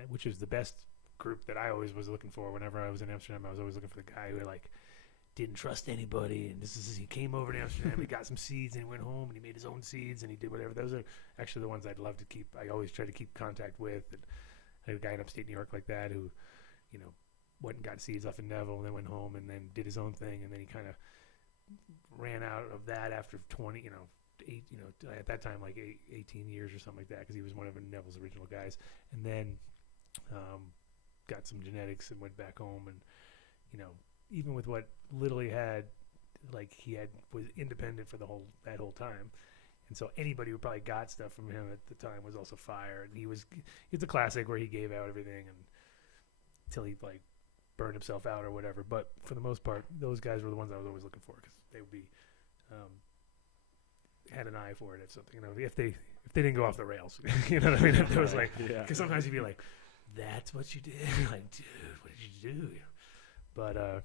which is the best group that I always was looking for. Whenever I was in Amsterdam, I was always looking for the guy who like didn't trust anybody, and he came over to Amsterdam, he got some seeds, and he went home and he made his own seeds, and he did whatever. Those are actually the ones I'd love to keep. I always try to keep contact with. And I had a guy in upstate New York like that who, went and got seeds off in Neville, and then went home and then did his own thing, and then he kind of ran out of that after 20, at that time, like 18 years or something like that, because he was one of Neville's original guys. And then got some genetics and went back home. And, even with what little he had, like was independent for that whole time. And so anybody who probably got stuff from him at the time was also fired. And it's a classic where he gave out everything until he like burned himself out or whatever. But for the most part, those guys were the ones I was always looking for, because they would be had an eye for it if something, if they didn't go off the rails. You know what I mean? If it was like, because sometimes you'd be like, that's what you did. You're like, dude, what did you do? But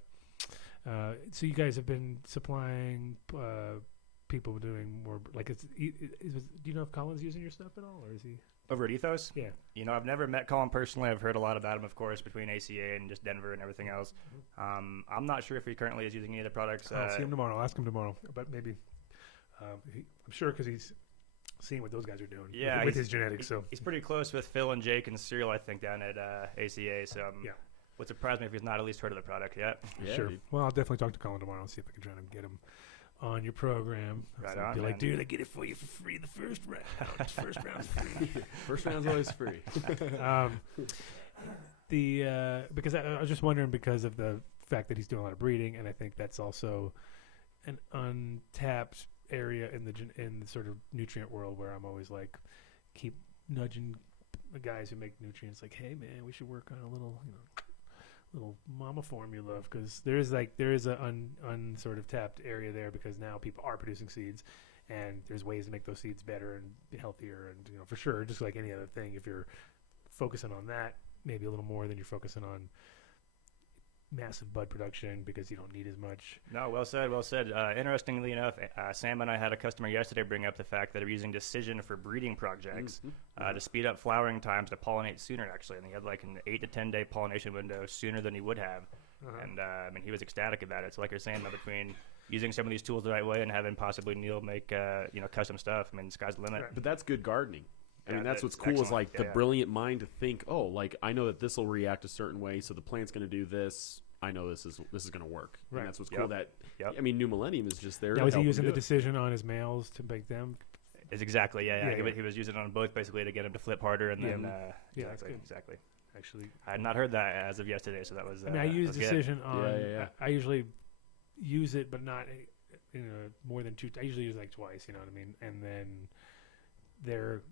so you guys have been supplying people doing more, like, do you know if Colin's using your stuff at all, or is he over at Ethos? Yeah. I've never met Colin personally. I've heard a lot about him, of course, between ACA and just Denver and everything else. I'm not sure if he currently is using any of the products. I'll see him tomorrow. I'll ask him tomorrow, but maybe I'm sure, because he's seeing what those guys are doing with his genetics. So he's pretty close with Phil and Jake and Cyril, I think, down at ACA. So would surprise me if he's not at least heard of the product yet. Yeah, sure. Dude. Well, I'll definitely talk to Colin tomorrow and see if I can try to get him on your program. Right so on, be like, man. dude, I get it for you for free the first round. First round's free. First round's always free. Because I was just wondering, because of the fact that he's doing a lot of breeding, and I think that's also an untapped area in the sort of nutrient world, where I'm always like, keep nudging the guys who make nutrients, like, hey man, we should work on a little mama formula, because there is a sort of tapped area there, because now people are producing seeds, and there's ways to make those seeds better and healthier, and for sure, just like any other thing, if you're focusing on that maybe a little more than you're focusing on massive bud production, because you don't need as much. No, well said. Interestingly enough, Sam and I had a customer yesterday bring up the fact that they're using Decision for breeding projects to speed up flowering times, to pollinate sooner, actually. And he had like an 8 to 10 day pollination window sooner than he would have. And he was ecstatic about it. So like you're saying, between using some of these tools the right way and having possibly Neil make custom stuff, the sky's the limit. Right. But that's good gardening. I mean, that's what's cool, excellent. is like the brilliant mind to think, oh, like, I know that this will react a certain way, so the plant's going to do this. I know this is going to work. Right. And that's what's cool. That Yep. I mean, New Millennium is just there. Now, to was he help using him the do it. decision on his males to make them? It's exactly, Yeah. He was using it on both, basically, to get him to flip harder, and then that's good. exactly. Actually, I had not heard that as of yesterday, so that was. I use was decision on. Yeah. I usually use it, but not more than two. I usually use it like twice. You know what I mean? And then they're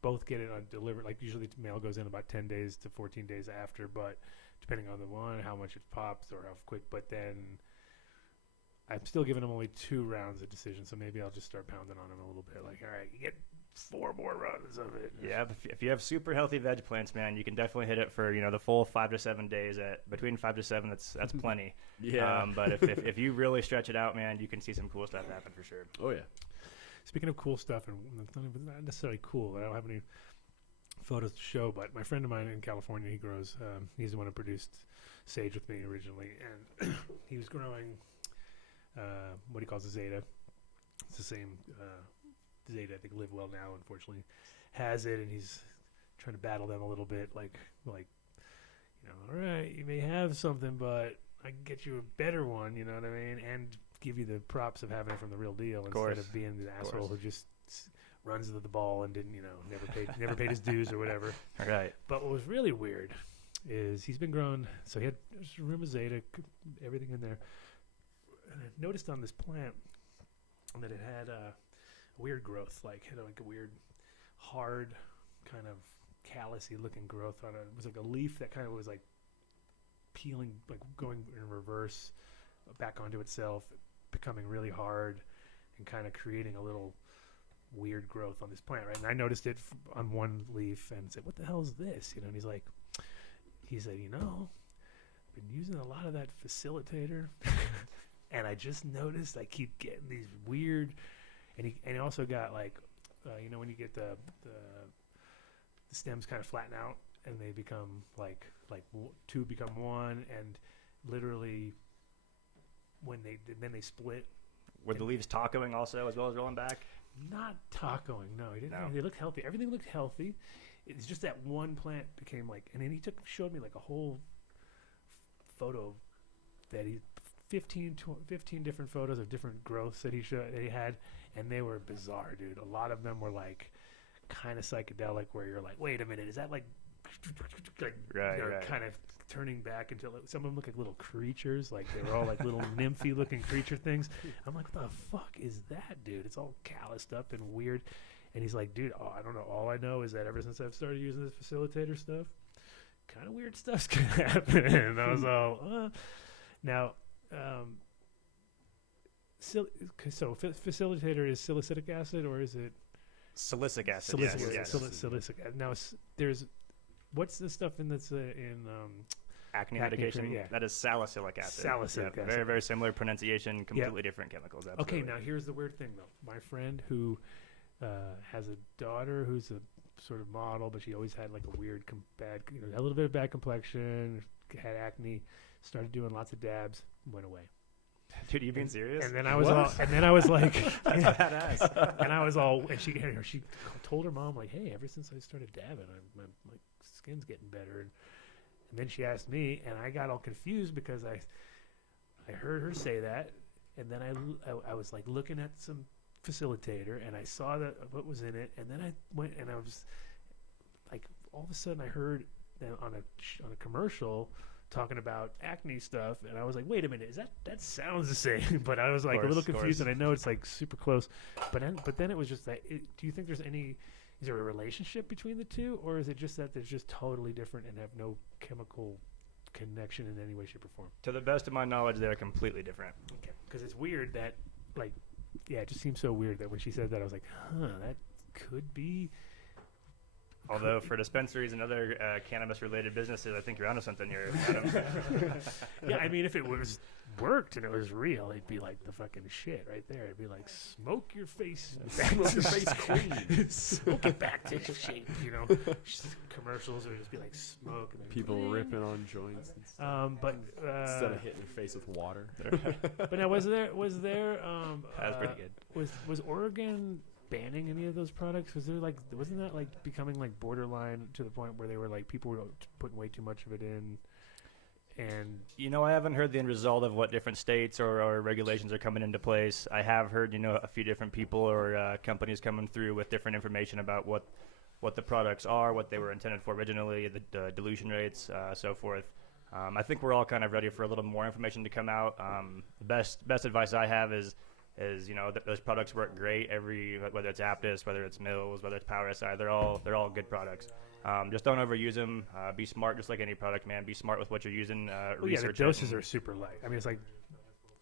both get it on delivered. Like, usually the mail goes in about 10 days to 14 days after, but depending on the one, how much it pops or how quick. But then I'm still giving them only 2 rounds of decision, so maybe I'll just start pounding on them a little bit. Like, all right, you get 4 more runs of it. Yeah, if you have super healthy veg plants, man, you can definitely hit it for the full 5 to 7 days. Between 5 to 7, that's plenty. Yeah. But if you really stretch it out, man, you can see some cool stuff happen for sure. Oh yeah. Speaking of cool stuff, and it's not necessarily cool, I don't have any photos to show, but my friend of mine in California, he grows, he's the one who produced sage with me originally, and he was growing what he calls a Zeta. It's the same Zeta, I think, Live Well Now, unfortunately, has it, and he's trying to battle them a little bit, like all right, you may have something, but I can get you a better one, you know what I mean, and give you the props of having it from the real deal, instead of being the asshole who just runs into the ball and didn't, never paid his dues or whatever. Right. But what was really weird is he's been growing, so he had just room of Zeta, everything in there. And I noticed on this plant that it had a weird growth, like a weird, hard, kind of callousy looking growth on it. It was like a leaf that kind of was like peeling, like going in reverse back onto itself, becoming really hard, and kind of creating a little weird growth on this plant, right? And I noticed it on one leaf and said, what the hell is this? And he said, I've been using a lot of that facilitator and I just noticed I keep getting these weird, and he also got like, when you get the stems kind of flatten out and they become like 2 become 1, and literally when they split. Were the leaves tacoing also, as well as rolling back? Not tacoing, no. He didn't. No. They looked healthy. Everything looked healthy. It's just that one plant became like, and then he showed me like a whole photo that he 15 different photos of different growths that he had, and they were bizarre, dude. A lot of them were like kind of psychedelic, where you're like, wait a minute, is that like right. kind of turning back into, like, some of them look like little creatures, like they were all like little nymphy looking creature things. I'm like, what the fuck is that, dude? It's all calloused up and weird. And he's like, dude, I don't know. All I know is that ever since I've started using this facilitator stuff, kind of weird stuff's gonna happen. And I was all, now. So facilitator is salicylic acid, or is it Silicic acid? Silicic Yes. Silicic acid. Now there's what's the stuff that's in Acne Acne medication. cream, yeah. That is salicylic acid. Salicylic acid. Very, very similar pronunciation. Completely different chemicals. Absolutely. Okay, now here's the weird thing though. My friend who has a daughter who's a sort of model, but she always had like a weird bad, a little bit of bad complexion, had acne, started doing lots of dabs, went away. Dude, are you being serious? And then I was like, That's badass. and I was all, and she told her mom, like, hey, ever since I started dabbing, my skin's getting better. And then she asked me, and I got all confused because I heard her say that, and then I was like looking at some facilitator, and I saw that what was in it, and then I went and I was like, all of a sudden I heard on a commercial talking about acne stuff, and I was like, wait a minute, that sounds the same? But I was like a little confused, and I know it's like super close, but then it was just that. Do you think is there a relationship between the two, or is it just that they're just totally different and have no chemical connection in any way, shape, or form? To the best of my knowledge, they're completely different. Okay, because it's weird that, like, yeah, it just seems so weird that when she said that, I was like, that could be. Although for dispensaries and other cannabis-related businesses, I think you're onto something here, Adam. Yeah, I mean, if it worked and it was real, it'd be like the fucking shit right there. It'd be like, smoke your face, clean, smoke it back to shape. Commercials would just be like smoke, and People ripping on joints and stuff. but Instead of hitting your face with water. but now was there That was pretty good. Was Oregon banning any of those products? Wasn't that like becoming like borderline to the point where they were like, people were putting way too much of it in? And I haven't heard the end result of what different states or regulations are coming into place. I have heard a few different people or companies coming through with different information about what the products are, what they were intended for originally, the dilution rates, so forth. I think we're all kind of ready for a little more information to come out. The best advice I have is that those products work great. Whether it's Aptus, whether it's Mills, whether it's Power SI, they're all good products. Just don't overuse them. Be smart, just like any product, man. Be smart with what you're using. Research. The doses are super light. I mean, it's like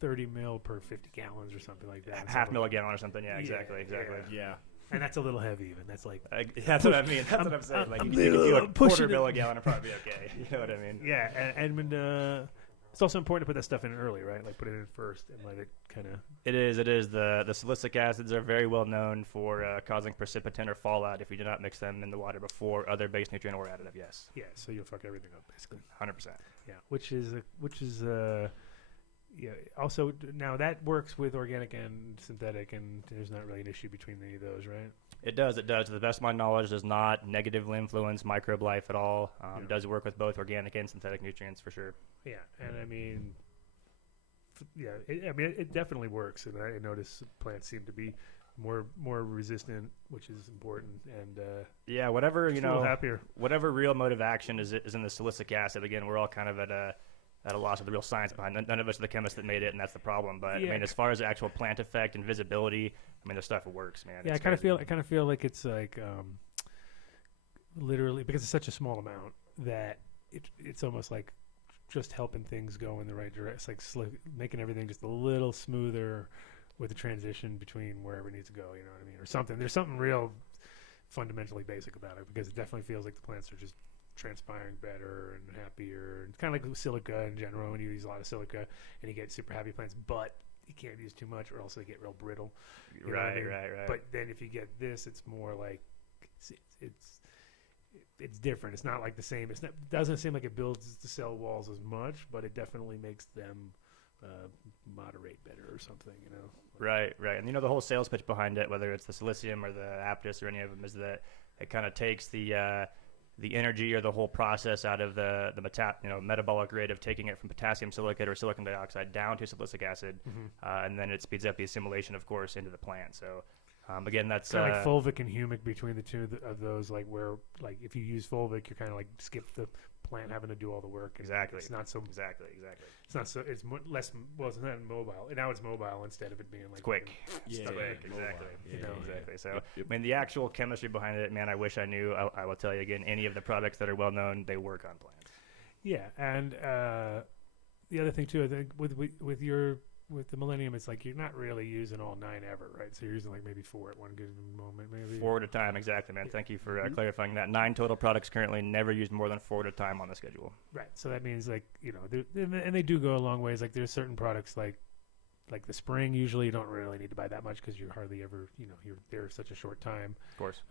30 mil per 50 gallons or something like that. Half mil a gallon or something. Yeah, exactly. Yeah. And that's a little heavy, even. That's like that's what I mean. That's what I'm saying. Like you can do a quarter mil a gallon, and probably be okay. You know what I mean? Yeah, and it's also important to put that stuff in early, right? Like put it in first and let it kind of. It is. The silicic acids are very well known for causing precipitant or fallout if you do not mix them in the water before other base nutrient or additive. Yes. Yeah. So you'll fuck everything up, basically. 100%. Yeah. Which is yeah. Also, now that works with organic and synthetic, and there's not really an issue between any of those, right? It does. To the best of my knowledge, does not negatively influence microbe life at all. Does work with both organic and synthetic nutrients for sure. Yeah, and I mean, it definitely works, and I notice plants seem to be more resistant, which is important. And whatever happier. Whatever real mode of action is in the silicic acid. Again, we're all kind of at a loss of the real science behind it. None of us are the chemists that made it, and that's the problem. But I mean, as far as the actual plant effect and visibility, I mean, the stuff works, man. Yeah, I kind of feel like it's like literally, because it's such a small amount that it's almost like just helping things go in the right direction. It's like making everything just a little smoother with the transition between wherever it needs to go. You know what I mean, or something. There's something real fundamentally basic about it, because it definitely feels like the plants are just transpiring better and happier, and kind of like silica in general. When you use a lot of silica and you get super happy plants, but you can't use too much or else they get real brittle. Right. But then if you get this, it's more like it's different. It's not like the same. It doesn't seem like it builds the cell walls as much, but it definitely makes them moderate better or something. Right. And the whole sales pitch behind it, whether it's the silicium or the Aptus or any of them, is that it kind of takes the the energy or the whole process out of the metabolic rate of taking it from potassium silicate or silicon dioxide down to silicic acid, and then it speeds up the assimilation, of course, into the plant. So again, that's kind of like fulvic and humic between the two of those, like where like if you use fulvic, you're kind of like skip the plant having to do all the work. Exactly. It's not so exactly. It's not so. It's less. Well, it's not mobile. Now it's mobile instead of it being like it's quick. Quick. Exactly. Yeah, Exactly. So I mean, the actual chemistry behind it, man. I wish I knew. I will tell you again. Any of the products that are well known, they work on plants. Yeah, and the other thing too, I think with the Millennium, it's like you're not really using all 9 ever, right? So you're using like maybe 4 at one good moment, maybe 4 at a time, exactly, man. Thank you for clarifying that. 9 total products currently, never used more than 4 at a time on the schedule. Right. So that means like and they do go a long ways. Like there's certain products like the spring. Usually you don't really need to buy that much because you're hardly ever you're there such a short time. Of course.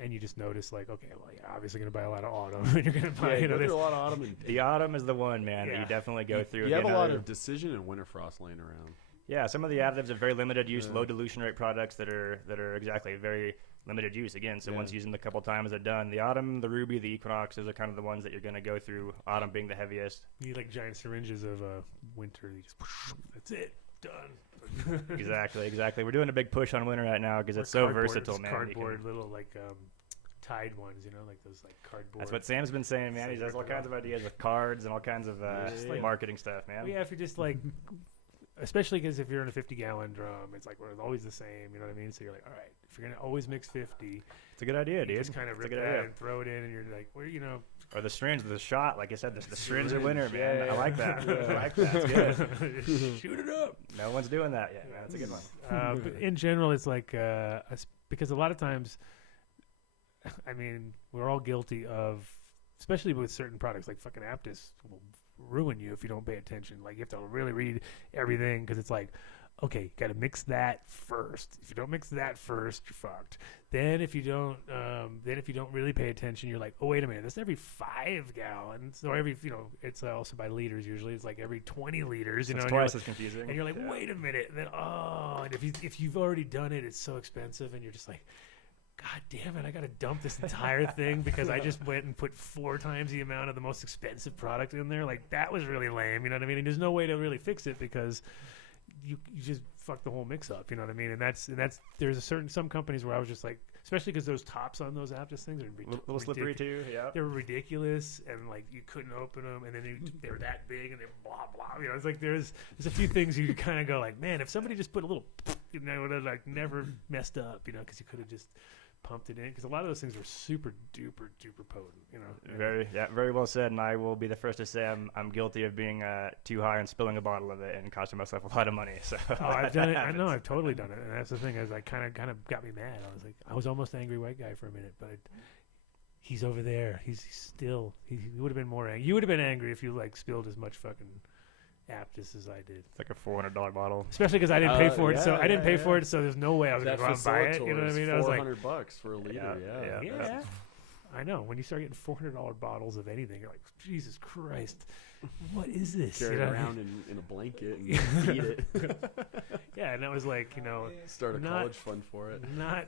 And you just notice like, okay, well, you're obviously going to buy a lot of autumn. You're going to buy a lot of autumn. And the autumn is the one, man, that you definitely go through. You have a lot of decision and winter frost laying around. Yeah, some of the additives are very limited use, low dilution rate products that are exactly very limited use. Again, so once using them a couple times, they're done. The autumn, the ruby, the equinox, those are kind of the ones that you're going to go through. Autumn being the heaviest. You need like giant syringes of winter. You just that's it. Done. Exactly. We're doing a big push on winter right now because it's so versatile, man. Cardboard little like Tide ones, like those like cardboard. That's what Sam's been saying, man. He has all kinds of ideas with cards and all kinds of marketing stuff, man. Well, yeah, if you just like, especially because if you're in a 50-gallon drum, it's like we're always the same. You know what I mean? So you're like, all right, if you're gonna always mix 50, it's a good idea, dude. Just kind of rip that and throw it in, and you're like, where Or the syringe, the shot, like I said, the syringe are winner, man. I like that. I like that. It's good. Shoot it up. No one's doing that yet, man. That's a good one. But in general, it's like because a lot of times, I mean, we're all guilty of, especially with certain products like fucking Aptus will ruin you if you don't pay attention. Like you have to really read everything because it's like, okay, you got to mix that first. If you don't mix that first, you're fucked. Then if you don't really pay attention, you're like, oh wait a minute, that's every 5 gallons or every it's also by liters usually. It's like every 20 liters. It's twice as confusing. And you're like, wait a minute. And then and if you've already done it, it's so expensive, and you're just like, God damn it, I got to dump this entire thing because I just went and put 4 times the amount of the most expensive product in there. Like, that was really lame, you know what I mean? And there's no way to really fix it because you just fuck the whole mix up, you know what I mean? And that's there's some companies where I was just like, especially because those tops on those Aptus things are a little slippery too, yeah. They're ridiculous, and like you couldn't open them, and then they're that big, and they're blah blah. It's like there's a few things you kind of go like, man, if somebody just put a little, it would have like never messed up, because you could have just pumped it in, because a lot of those things are super duper potent, Very well said. And I will be the first to say I'm guilty of being too high and spilling a bottle of it and costing myself a lot of money. So I've done it. I know I've totally done it, and that's the thing is I kind of got me mad. I was almost angry white guy for a minute, but he's over there. He would have been more angry. You would have been angry if you like spilled as much fucking Aptus as I did. It's like a $400 bottle, especially because I didn't pay for it. So I didn't pay for it, so there's no way I was going to go out and buy it. You know what I mean? I was like, $400 for a liter. Yeah. I know. When you start getting $400 bottles of anything, you're like, Jesus Christ, what is this? Carry it around in a blanket and eat it. Yeah, and that was like, start a college fund for it. Not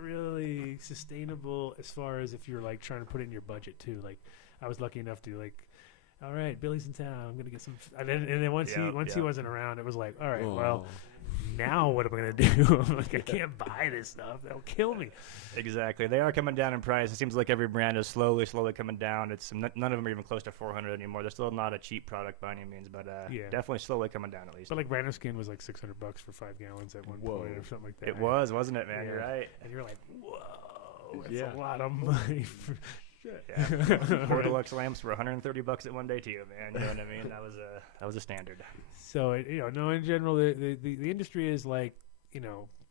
really sustainable as far as if you're like trying to put it in your budget too. Like, I was lucky enough to like, all right, Billy's in town. I'm gonna get some. And then once he wasn't around, it was like, all right, well, now what am I gonna do? I'm like, I can't buy this stuff. That'll kill me. Exactly. They are coming down in price. It seems like every brand is slowly coming down. It's none of them are even close to 400 anymore. They're still not a cheap product by any means, but definitely slowly coming down at least. But like Random Skin was like $600 for 5 gallons at one point or something like that. It was, wasn't it, man? Yeah. You're right. And you're like, whoa, that's a lot of money. Yeah, 4 deluxe lamps for $130 at one day too, man. You know what I mean? That was a standard. So in general, the industry is like,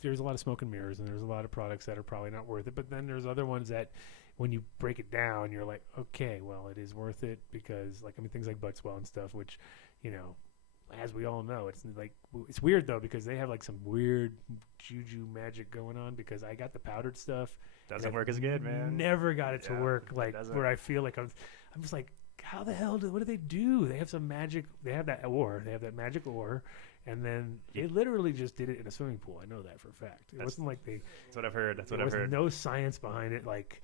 there's a lot of smoke and mirrors, and there's a lot of products that are probably not worth it. But then there's other ones that, when you break it down, you're like, okay, well, it is worth it because, things like Buttswell and stuff, which, as we all know, it's weird though because they have like some weird juju magic going on. Because I got the powdered stuff. Doesn't work as good, man. Never got it to work where I feel like I'm just like, how the hell what do they do? They have some magic. They have that ore. They have that magic ore, and then they literally just did it in a swimming pool. I know that for a fact. It wasn't like That's what I've heard. That's what I've heard. There was no science behind it. Like,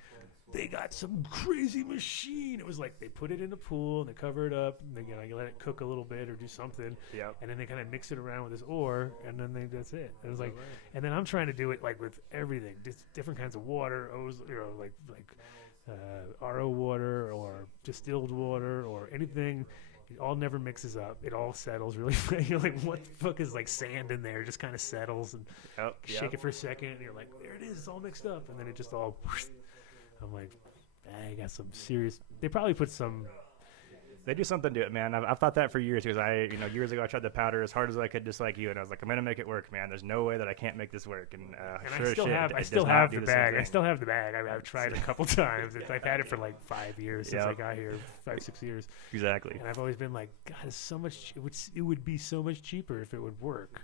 they got some crazy machine. It was like they put it in a pool and they cover it up and they let it cook a little bit or do something. Yep. And then they kind of mix it around with this ore, and then that's it. It was like, and then I'm trying to do it like with everything, just different kinds of water, like RO water or distilled water or anything. It all never mixes up. It all settles really. You're like, what the fuck is like sand in there? It just kind of settles and shake it for a second, and you're like, there it is. It's all mixed up, and then it just all. I'm like, I got some serious. They probably put some. They do something to it, man. I've thought that for years because years ago I tried the powder as hard as I could, just like you, and I was like, I'm gonna make it work, man. There's no way that I can't make this work. And I still have the bag. I still have the bag. I've tried it a couple times. I've had it for like 5 years since I got here, 5-6 years. Exactly. And I've always been like, God, it's so much. It would be so much cheaper if it would work,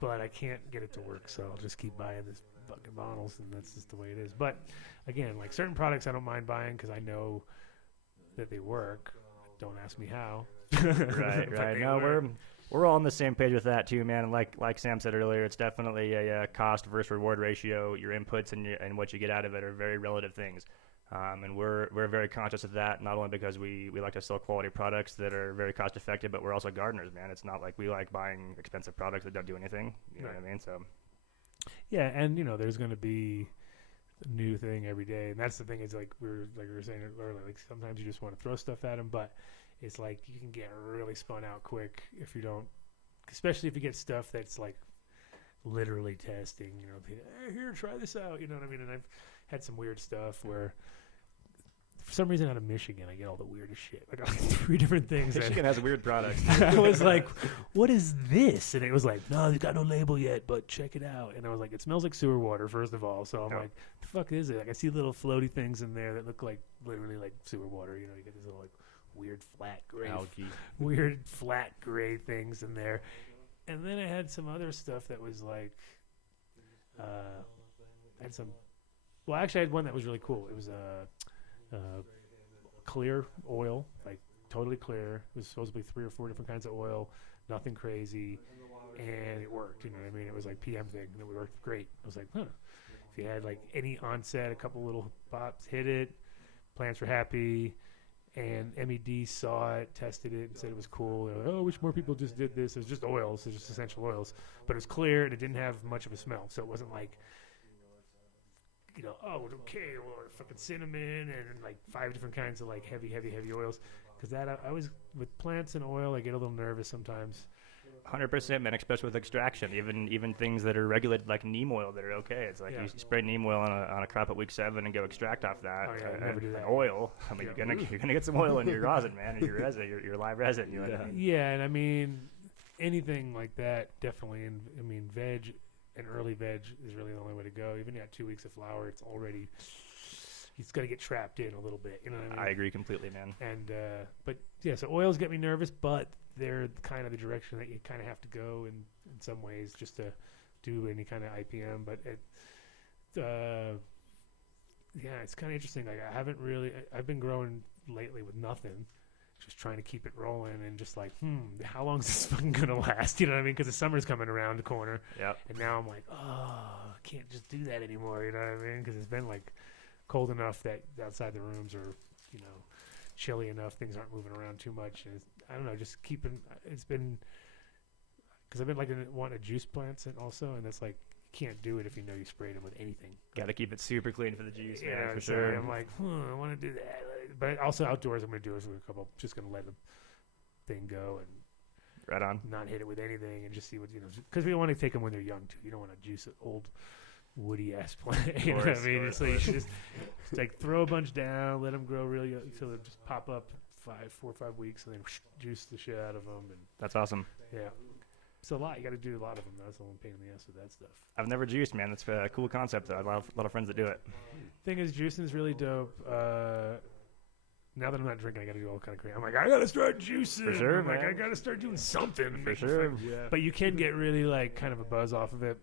but I can't get it to work, so I'll just keep buying this fucking bottles, and that's just the way it is. But again, like certain products, I don't mind buying because I know that they work. Don't ask me how. Right. No, we're all on the same page with that too, man. And like Sam said earlier, it's definitely a cost versus reward ratio. Your inputs and what you get out of it are very relative things. And we're very conscious of that, not only because we like to sell quality products that are very cost effective, but we're also gardeners, man. It's not like we like buying expensive products that don't do anything. You know what I mean? So yeah, and there's going to be a new thing every day, and that's the thing. Is like we were saying earlier, like sometimes you just want to throw stuff at them, but it's like you can get really spun out quick if you don't, especially if you get stuff that's like literally testing. Hey, here, try this out. You know what I mean? And I've had some weird stuff where. For some reason, out of Michigan, I get all the weirdest shit. I got 3 different things. Michigan has weird products. I was like, "What is this?" And it was like, "No, they've got no label yet, but check it out." And I was like, "It smells like sewer water, first of all." So I'm like, "The fuck is it?" Like I see little floaty things in there that look like literally like sewer water. You get these little like weird flat gray, weird flat gray things in there. And then I had some other stuff that was like, I had some. Well, actually, I had one that was really cool. It was clear oil, like totally clear. It was supposed to be 3 or 4 different kinds of oil, nothing crazy, and it worked. You know what I mean? It was like PM thing, and it worked great. I was like, huh. If you had like any onset, a couple little pops, hit it, plants were happy, and MED saw it, tested it, and said it was cool. They were like, I wish more people just did this. It was just oils, it was just essential oils, but it was clear and it didn't have much of a smell, so it wasn't like. Okay, well, fucking cinnamon and like 5 different kinds of like heavy oils. Because that I was with plants and oil, I get a little nervous sometimes. 100%, man, especially with extraction. Even things that are regulated like neem oil that are okay. It's like you spray neem oil on a crop at week 7 and go extract off that. Oh, yeah, never do that. Oil. I mean, you're gonna get some oil in your rosin, man, and your resin, your live resin. You know what I mean? Yeah, and I mean anything like that definitely. And I mean veg. And early veg is really the only way to go. Even at 2 weeks of flower, it's got to get trapped in a little bit. You know what I mean? I agree completely, man. And but yeah, so oils get me nervous, but they're kind of the direction that you kind of have to go in some ways just to do any kind of IPM. But it's kind of interesting. Like I've been growing lately with nothing. Just trying to keep it rolling and just like, how long is this fucking going to last? You know what I mean? Because the summer's coming around the corner. Yep. And now I'm like, I can't just do that anymore. You know what I mean? Because it's been like cold enough that outside the rooms are, chilly enough. Things aren't moving around too much. And I don't know, just keeping, it's been, because I've been like wanting to juice plants and also, and that's like, can't do it if you know you sprayed them with anything. Got to keep it super clean for the juice, man, yeah, for so sure. I'm like, I want to do that. But also outdoors, I'm going to do it for a couple. Just going to let the thing go and right on, not hit it with anything and just see what, because we don't want to take them when they're young, too. You don't want to juice an old woody-ass plant. You know what I mean? So you should just like throw a bunch down, let them grow really until they just pop up 4 or 5 weeks, and then juice the shit out of them. And that's awesome. Yeah. It's a lot. You got to do a lot of them. That's the only pain in the ass with that stuff. I've never juiced, man. It's a cool concept, though. I have a lot of friends that do it. Thing is, juicing is really dope. Now that I'm not drinking, I got to do all kind of crazy. I'm like, I got to start juicing. For sure, I'm man. like, I got to start doing something. For sure. Yeah. But you can get really like kind of a buzz off of it.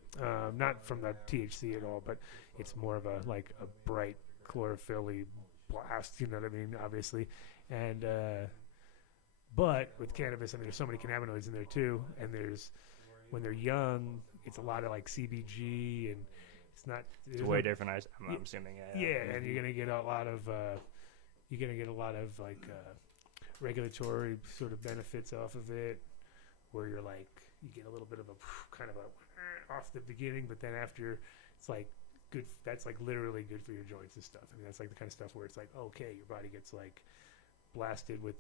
Not from the THC at all, but it's more of a bright chlorophyll-y blast. You know what I mean? Obviously, and. But with cannabis, I mean, there's so many cannabinoids in there too, and when they're young, it's a lot of like CBG, and it's not. It's way different. I'm assuming. Yeah, and you're gonna get a lot of like regulatory sort of benefits off of it, where you're like you get a little bit of a kind of a off the beginning, but then after it's like good. That's like literally good for your joints and stuff. I mean, that's like the kind of stuff where it's like okay, your body gets like blasted with.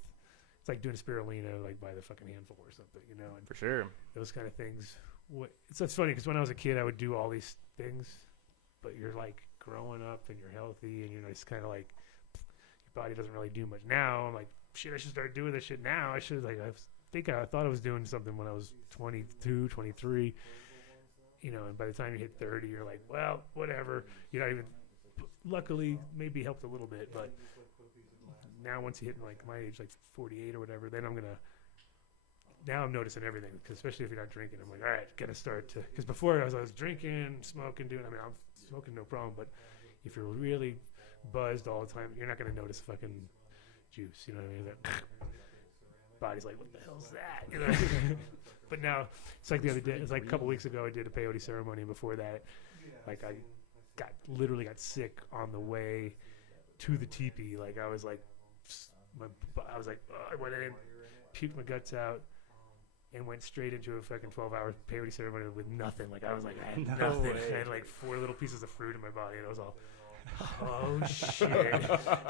It's like doing spirulina like by the fucking handful or something, you know. And for sure, those kind of things. It's funny because when I was a kid, I would do all these things, but you're like growing up and you're healthy and it's kind of like your body doesn't really do much. Now I'm like, shit, I should start doing this shit now. I thought I was doing something when I was 22, 23, you know. And by the time you hit 30, you're like, well, whatever. You're not even. Luckily, maybe helped a little bit, but. Now, once you hit like my age, like 48 or whatever, then now I'm noticing everything, cause especially if you're not drinking. I'm like, all right, gotta start to, because before I was drinking, smoking, I'm smoking no problem, but if you're really buzzed all the time, you're not gonna notice fucking juice, you know what I mean? That body's like, what the hell's that? You know? But now, it's like the other day, it's like a couple weeks ago, I did a peyote ceremony, and before that, like I literally got sick on the way to the teepee. Like I was like, I went in, puked my guts out, and went straight into a fucking 12-hour peyote ceremony with nothing. Like I was like, I had nothing. I had like 4 little pieces of fruit in my body, and I was all, oh shit.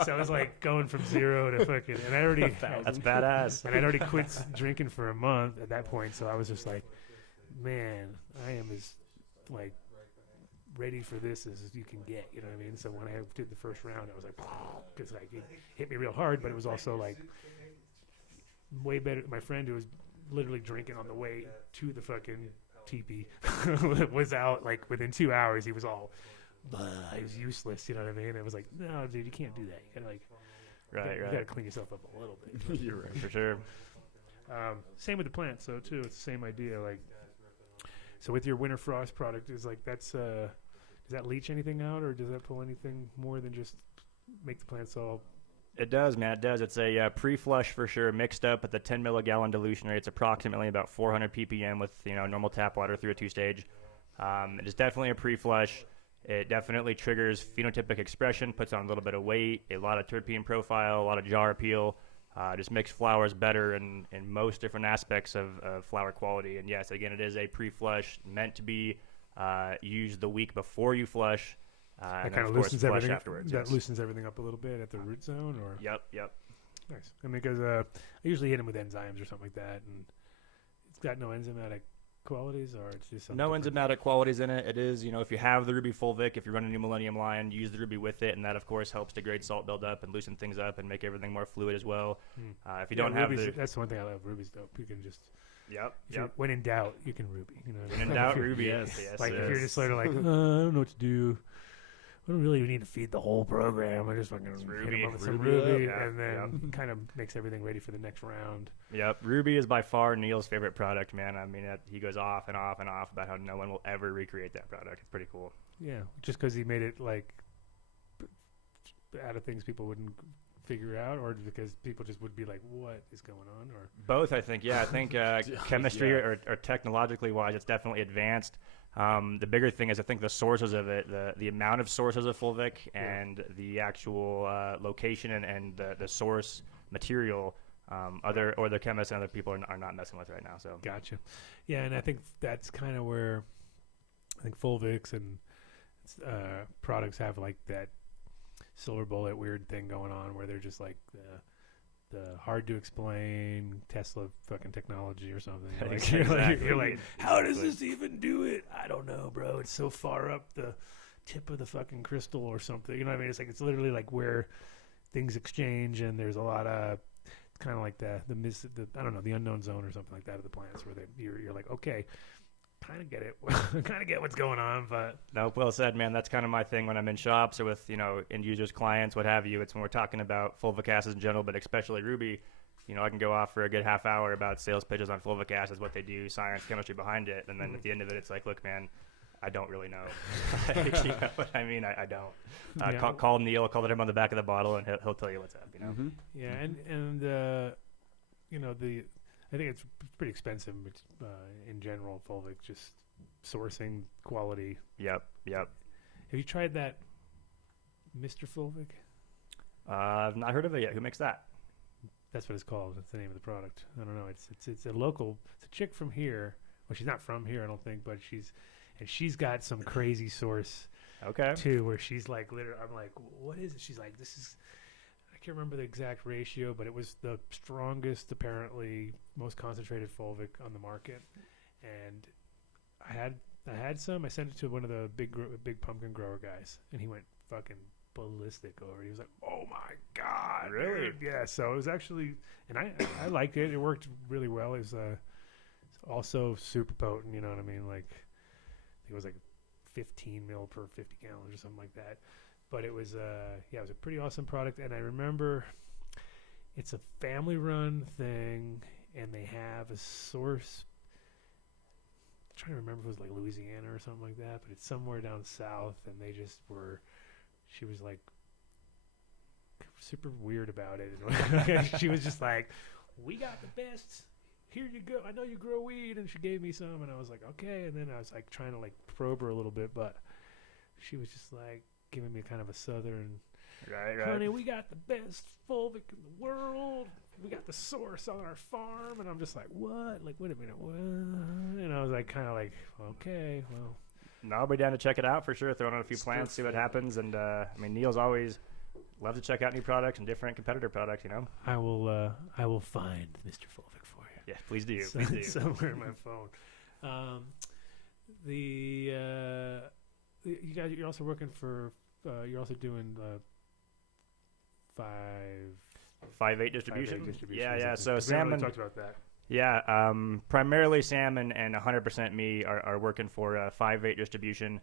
So I was like going from 0 to fucking, and I already that's badass. And I'd already quit drinking for a month at that point. So I was just like, man, I am as like ready for this as you can get, you know what I mean? So when I did the first round, I was like, because like it hit me real hard, but it was also like way better. My friend who was literally drinking on the way to the fucking teepee was out like within 2 hours. He was all, he was useless, you know what I mean? It was like, no, dude, you can't do that. You gotta like, you gotta clean yourself up a little bit. You're right, for sure. Same with the plants, though, too. It's the same idea. Like, so with your winter frost product, is like that's does that leach anything out, or does that pull anything more than just make the plants all? It does, man. It does. It's a pre-flush for sure, mixed up at the 10 milligallon dilution rate. It's approximately about 400 ppm with normal tap water through a 2-stage. It is definitely a pre-flush. It definitely triggers phenotypic expression, puts on a little bit of weight, a lot of terpene profile, a lot of jar appeal. Just makes flowers better in most different aspects of flower quality. And yes, again, it is a pre-flush meant to be used the week before you flush. That kind of loosens everything afterwards. That loosens everything up a little bit at the root zone, or Yep. Nice. I mean, because I usually hit them with enzymes or something like that, and it's got no enzymatic qualities, or it's just something no different? enzymatic qualities in it. It is, if you have the Ruby Fulvic, if you run a New Millennium line, use the Ruby with it, and that of course helps degrade salt buildup and loosen things up and make everything more fluid as well. If you don't have that's the one thing I love. Ruby's dope. You can just Yep. When in doubt, you can Ruby. When in doubt, Ruby. Yes. Like if you're just sort of like, I don't know what to do. I don't really need to feed the whole program. I just fucking hit them up with some Ruby, and then kind of makes everything ready for the next round. Yep, Ruby is by far Neil's favorite product, man. I mean, he goes off and off and off about how no one will ever recreate that product. It's pretty cool. Yeah, just because he made it like out of things people wouldn't figure out, or because people just would be like, what is going on? Or both, I think. Yeah, I think chemistry or technologically wise, it's definitely advanced. The bigger thing is I think the sources of it, the amount of sources of Fulvic and the actual location and the source material, other chemists and other people are not messing with right now. So gotcha. Yeah, and I think that's kind of where I think Fulvics and products have like that silver bullet weird thing going on where they're just like the hard to explain Tesla fucking technology or something. Like, you're like, how does this even do it? I don't know, bro. It's so far up the tip of the fucking crystal or something. You know what I mean? It's like, it's literally like where things exchange, and there's a lot of, it's kind of like the I don't know, the unknown zone or something like that of the plants where you're like, okay, kind of get it. Kind of get what's going on, but no, well said, man. That's kind of my thing when I'm in shops or with end users, clients, what have you. It's when we're talking about fulvic acids in general, but especially Ruby. I can go off for a good half hour about sales pitches on fulvic acids, what they do, science, chemistry behind it, and then at the end of it, it's like, look, man, I don't really know. You know what I mean? I don't. Call Neil, call him on the back of the bottle, and he'll tell you what's up. Mm-hmm. Yeah, and I think it's pretty expensive in general, fulvic, just sourcing quality. Yep. Have you tried that Mr. Fulvic? I've not heard of it yet. Who makes that? That's what it's called. That's the name of the product. I don't know. It's a local. It's a chick from here. Well, she's not from here, I don't think, but she's got some crazy source. Okay. Too, where she's like, literally, I'm like, what is it? She's like, this is. I can't remember the exact ratio, but it was the strongest, apparently, most concentrated fulvic on the market, and I had some. I sent it to one of the big pumpkin grower guys, and he went fucking ballistic over it. He was like, "Oh my god, really?" Dude. Yeah. So it was actually, and I liked it. It worked really well. It was also super potent. You know what I mean? Like, I think it was like 15 mil per 50 gallons or something like that. But it was it was a pretty awesome product. And I remember it's a family-run thing, and they have a source. I'm trying to remember if it was like Louisiana or something like that, but it's somewhere down south, and they just were. She was like super weird about it. She was just like, "We got the best. Here you go. I know you grow weed," and she gave me some, and I was like, "Okay." And then I was like trying to like probe her a little bit, but she was just like giving me kind of a southern, right. "Honey, we got the best fulvic in the world. We got the source on our farm," and I'm just like, "What? Like, wait a minute, what?" And I was like, kind of like, "Okay, well." No, I'll be down to check it out for sure. Throw on a few plants, see what happens, and I mean, Neil's always love to check out new products and different competitor products. You know, I will find Mr. Fulvic for you. Yeah, please do. Please do. Somewhere in my phone. You guys, you're also working for. You're also doing 5/8 distribution. 5/8 distribution. Yeah. So we Sam really talked about that. Yeah, primarily Sam and 100% me are working for 5/8 distribution.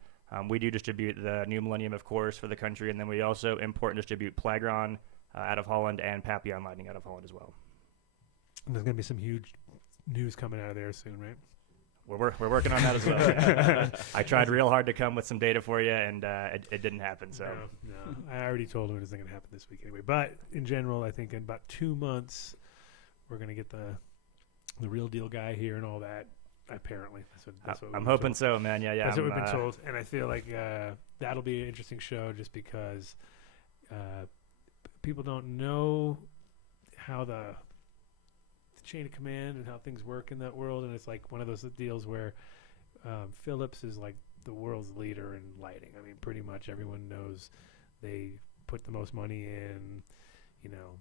We do distribute the New Millennium, of course, for the country, and then we also import and distribute Plagron out of Holland and Papillon Lightning out of Holland as well. And there's going to be some huge news coming out of there soon, right? We're working on that as well. I tried real hard to come with some data for you, and it didn't happen. So no, I already told him it isn't going to happen this week anyway. But in general, I think in about 2 months, we're going to get the real deal guy here and all that. Apparently, that's what I'm hoping told. So, man. Yeah. That's what we've been told, and I feel like that'll be an interesting show, just because people don't know how the chain of command and how things work in that world, and it's like one of those deals where Philips is like the world's leader in lighting. I mean, pretty much everyone knows they put the most money in. You know,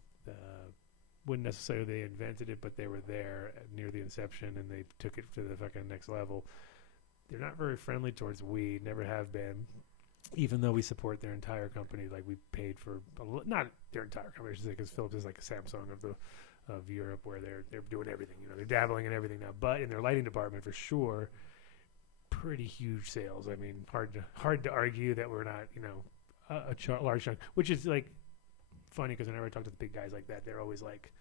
wouldn't necessarily they invented it, but they were there near the inception, and they took it to the fucking next level. They're not very friendly towards weed, never have been, even though we support their entire company. Like, we paid for not their entire company, I should say, because Philips is like a Samsung of Europe, where they're doing everything. You know, they're dabbling in everything now. But in their lighting department, for sure, pretty huge sales. I mean, hard to argue that we're not, you know, a large chunk, which is like funny, because whenever I talk to the big guys like that, they're always like,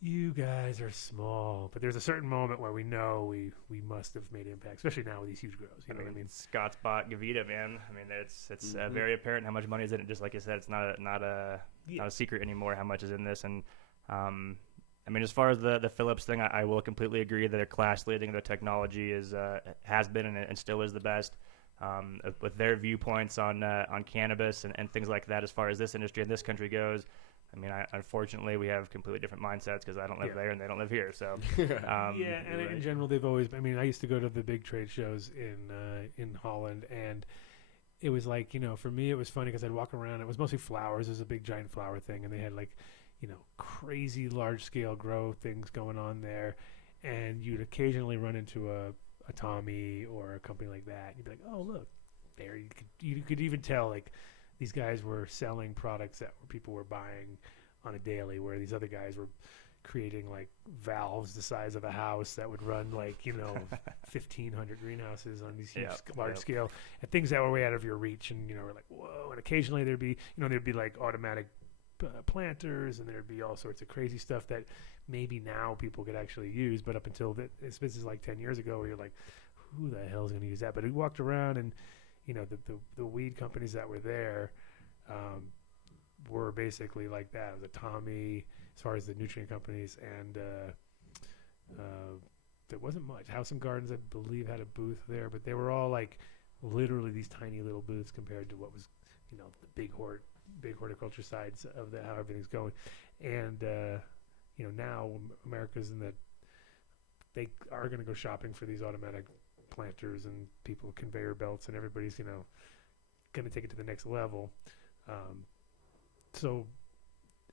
"You guys are small," but there's a certain moment where we know we must have made impact, especially now with these huge grows. You know what I mean? Scott's bought Gavita, man. I mean, it's very apparent how much money is in it. Just like you said, it's not a secret anymore how much is in this. And I mean, as far as the Philips thing, I will completely agree that they're class leading. Their technology has been and still is the best. With their viewpoints on cannabis and things like that, as far as this industry and this country goes. I mean, unfortunately, we have completely different mindsets, because I don't live there and they don't live here. So, and in general, they've always. I mean, I used to go to the big trade shows in Holland, and it was like, you know, for me, it was funny because I'd walk around. It was mostly flowers. It was a big giant flower thing, and they had like, you know, crazy large scale grow things going on there, and you'd occasionally run into a Tommy or a company like that. And you'd be like, "Oh, look, there." You could even tell, like, these guys were selling products that people were buying on a daily, where these other guys were creating like valves the size of a house that would run like, you know, 1,500 greenhouses on these huge large scale, and things that were way out of your reach. And, you know, we're like, whoa. And occasionally there'd be like automatic planters, and there'd be all sorts of crazy stuff that maybe now people could actually use, but up until this is like 10 years ago, where you're like, who the hell is going to use that? But we walked around, and, you know, the weed companies that were there were basically like that. It was a Tommy, as far as the nutrient companies, and there wasn't much. House and Gardens, I believe, had a booth there, but they were all like literally these tiny little booths compared to what was, you know, the big horticulture sides of how everything's going. And you know, now America's they are going to go shopping for these automatic planters and people with conveyor belts, and everybody's, you know, going to take it to the next level. So,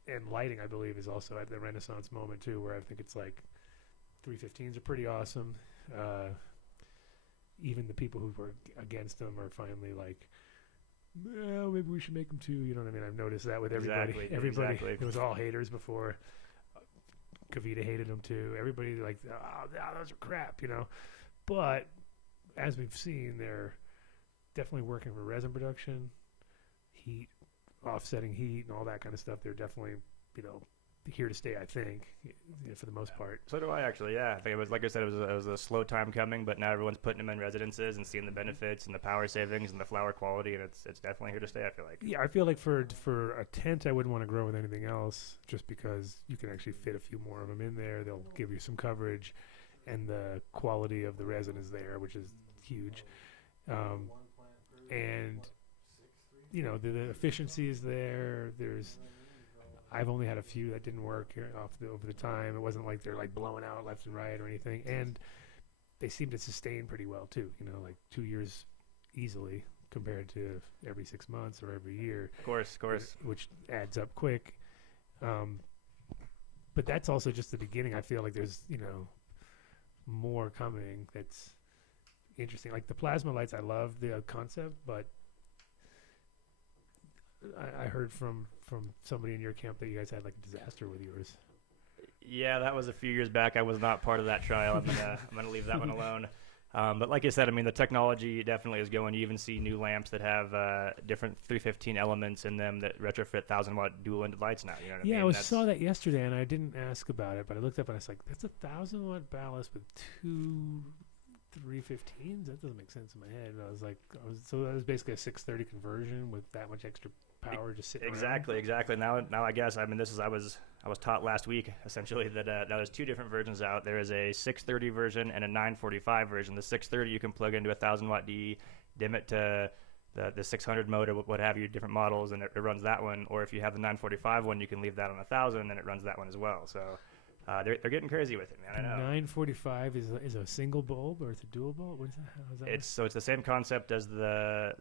and lighting, I believe, is also at the renaissance moment too, where I think it's like 315s are pretty awesome. Even the people who were against them are finally like, well, maybe we should make them too. You know what I mean? I've noticed that with everybody. Exactly. It was all haters before. Kavita hated them too. Everybody like, oh, those are crap, you know. But as we've seen, they're definitely working for resin production, heat, offsetting heat, and all that kind of stuff. They're definitely, you know, here to stay, I think, for the most part. So do I, actually. Yeah, I think it was, like I said, it was a slow time coming, but now everyone's putting them in residences and seeing the benefits and the power savings and the flower quality, and it's definitely here to stay, I feel like. Yeah, I feel like for a tent, I wouldn't want to grow with anything else, just because you can actually fit a few more of them in there. They'll give you some coverage, and the quality of the resin is there, which is huge. And you know, the efficiency is there. I've only had a few that didn't work over the time. It wasn't like they're like blowing out left and right or anything. And they seem to sustain pretty well too. You know, like 2 years easily compared to every 6 months or every year. Of course. Which adds up quick. But that's also just the beginning. I feel like there's, you know, more coming that's interesting. Like the plasma lights, I love the concept, but I heard from somebody in your camp that you guys had like a disaster with yours. Yeah, that was a few years back. I was not part of that trial. I'm gonna leave that one alone. But like I said, I mean, the technology definitely is going. You even see new lamps that have different 315 elements in them that retrofit 1,000-watt dual-ended lights now. You know what I mean? I saw that yesterday, and I didn't ask about it, but I looked up and I was like, that's 1,000-watt ballast with two 315s? That doesn't make sense in my head. And I was like, so that was basically a 630 conversion with that much extra power just sitting around. Exactly. Now I guess, I mean, I was taught last week essentially that now there's two different versions out. There is a 630 version and a 945 version. The 630 you can plug into a 1,000-watt DE, dim it to the 600 mode or what have you, different models, and it runs that one. Or if you have the 945 one, you can leave that on 1,000 and it runs that one as well. So they're getting crazy with it, man. I know. 945 is a single bulb or it's a dual bulb? What is that? How does that work? It's the same concept as the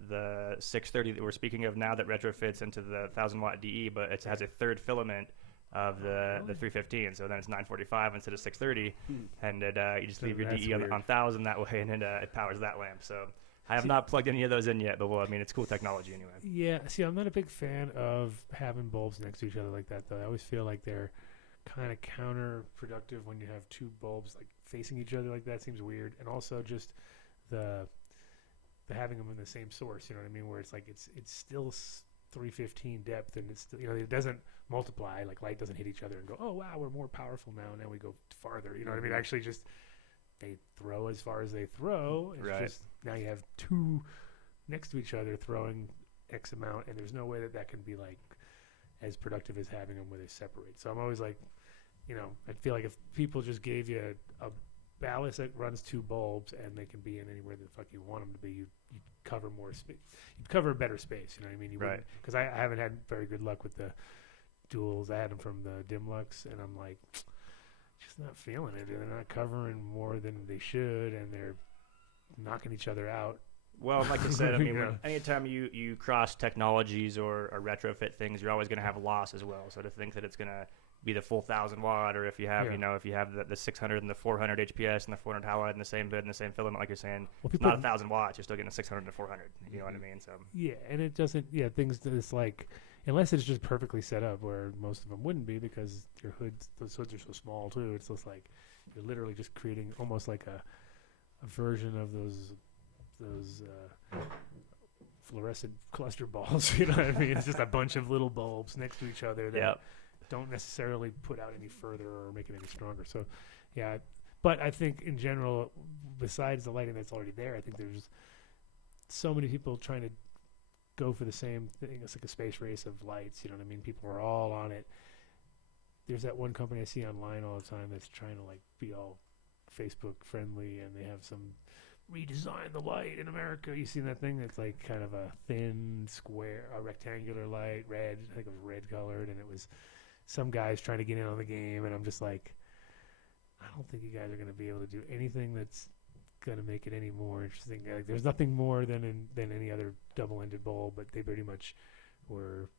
630 that we're speaking of now that retrofits into the 1,000-watt DE, but it has a third filament of the 315. So then it's 945 instead of 630, and you just leave your DE on 1,000 that way, and it powers that lamp. So I have not plugged any of those in yet, but well, I mean, it's cool technology anyway. Yeah. See, I'm not a big fan of having bulbs next to each other like that, though. I always feel like they're kind of counterproductive when you have two bulbs like facing each other like that. Seems weird. And also just the having them in the same source, you know what I mean, where it's like it's still 315 depth, and it's still, you know, it doesn't multiply, like light doesn't hit each other and go, oh wow, we're more powerful now we go farther, you know what I mean. Actually, just they throw as far as they throw. It's right. Just now you have two next to each other throwing X amount, and there's no way that can be like as productive as having them where they separate. So I'm always like, you know, I feel like if people just gave you a ballast that runs two bulbs and they can be in anywhere the fuck you want them to be, you'd cover more space. You'd cover a better space, you know what I mean? You right. Because I haven't had very good luck with the duals. I had them from the Dimlux, and I'm like, just not feeling it. They're not covering more than they should, and they're knocking each other out. Well, like I said, I mean, anytime you cross technologies or retrofit things, you're always going to have a loss as well. So to think that it's going to be the full 1,000-watt, or if you have, if you have the 600 and the 400 HPS and the 400 halide in the same bit and the same filament, like you're saying, it's not 1,000 watts. You're still getting a 600 to 400. You know what I mean? So yeah, and it doesn't. Yeah, things that's like, unless it's just perfectly set up, where most of them wouldn't be because your hoods, those hoods are so small too. It's just like you're literally just creating almost like a version of those fluorescent cluster balls. You know what I mean? It's just a bunch of little bulbs next to each other that don't necessarily put out any further or make it any stronger. So, yeah. But I think in general, besides the lighting that's already there, I think there's so many people trying to go for the same thing. It's like a space race of lights. You know what I mean? People are all on it. There's that one company I see online all the time that's trying to like be all Facebook friendly, and they have some redesign the light in America. You seen that thing that's like kind of a thin square, a rectangular light, red. I think it was red colored, and it was some guys trying to get in on the game, and I'm just like, I don't think you guys are going to be able to do anything that's going to make it any more interesting. Like, there's nothing more than any other double-ended bowl, but they pretty much were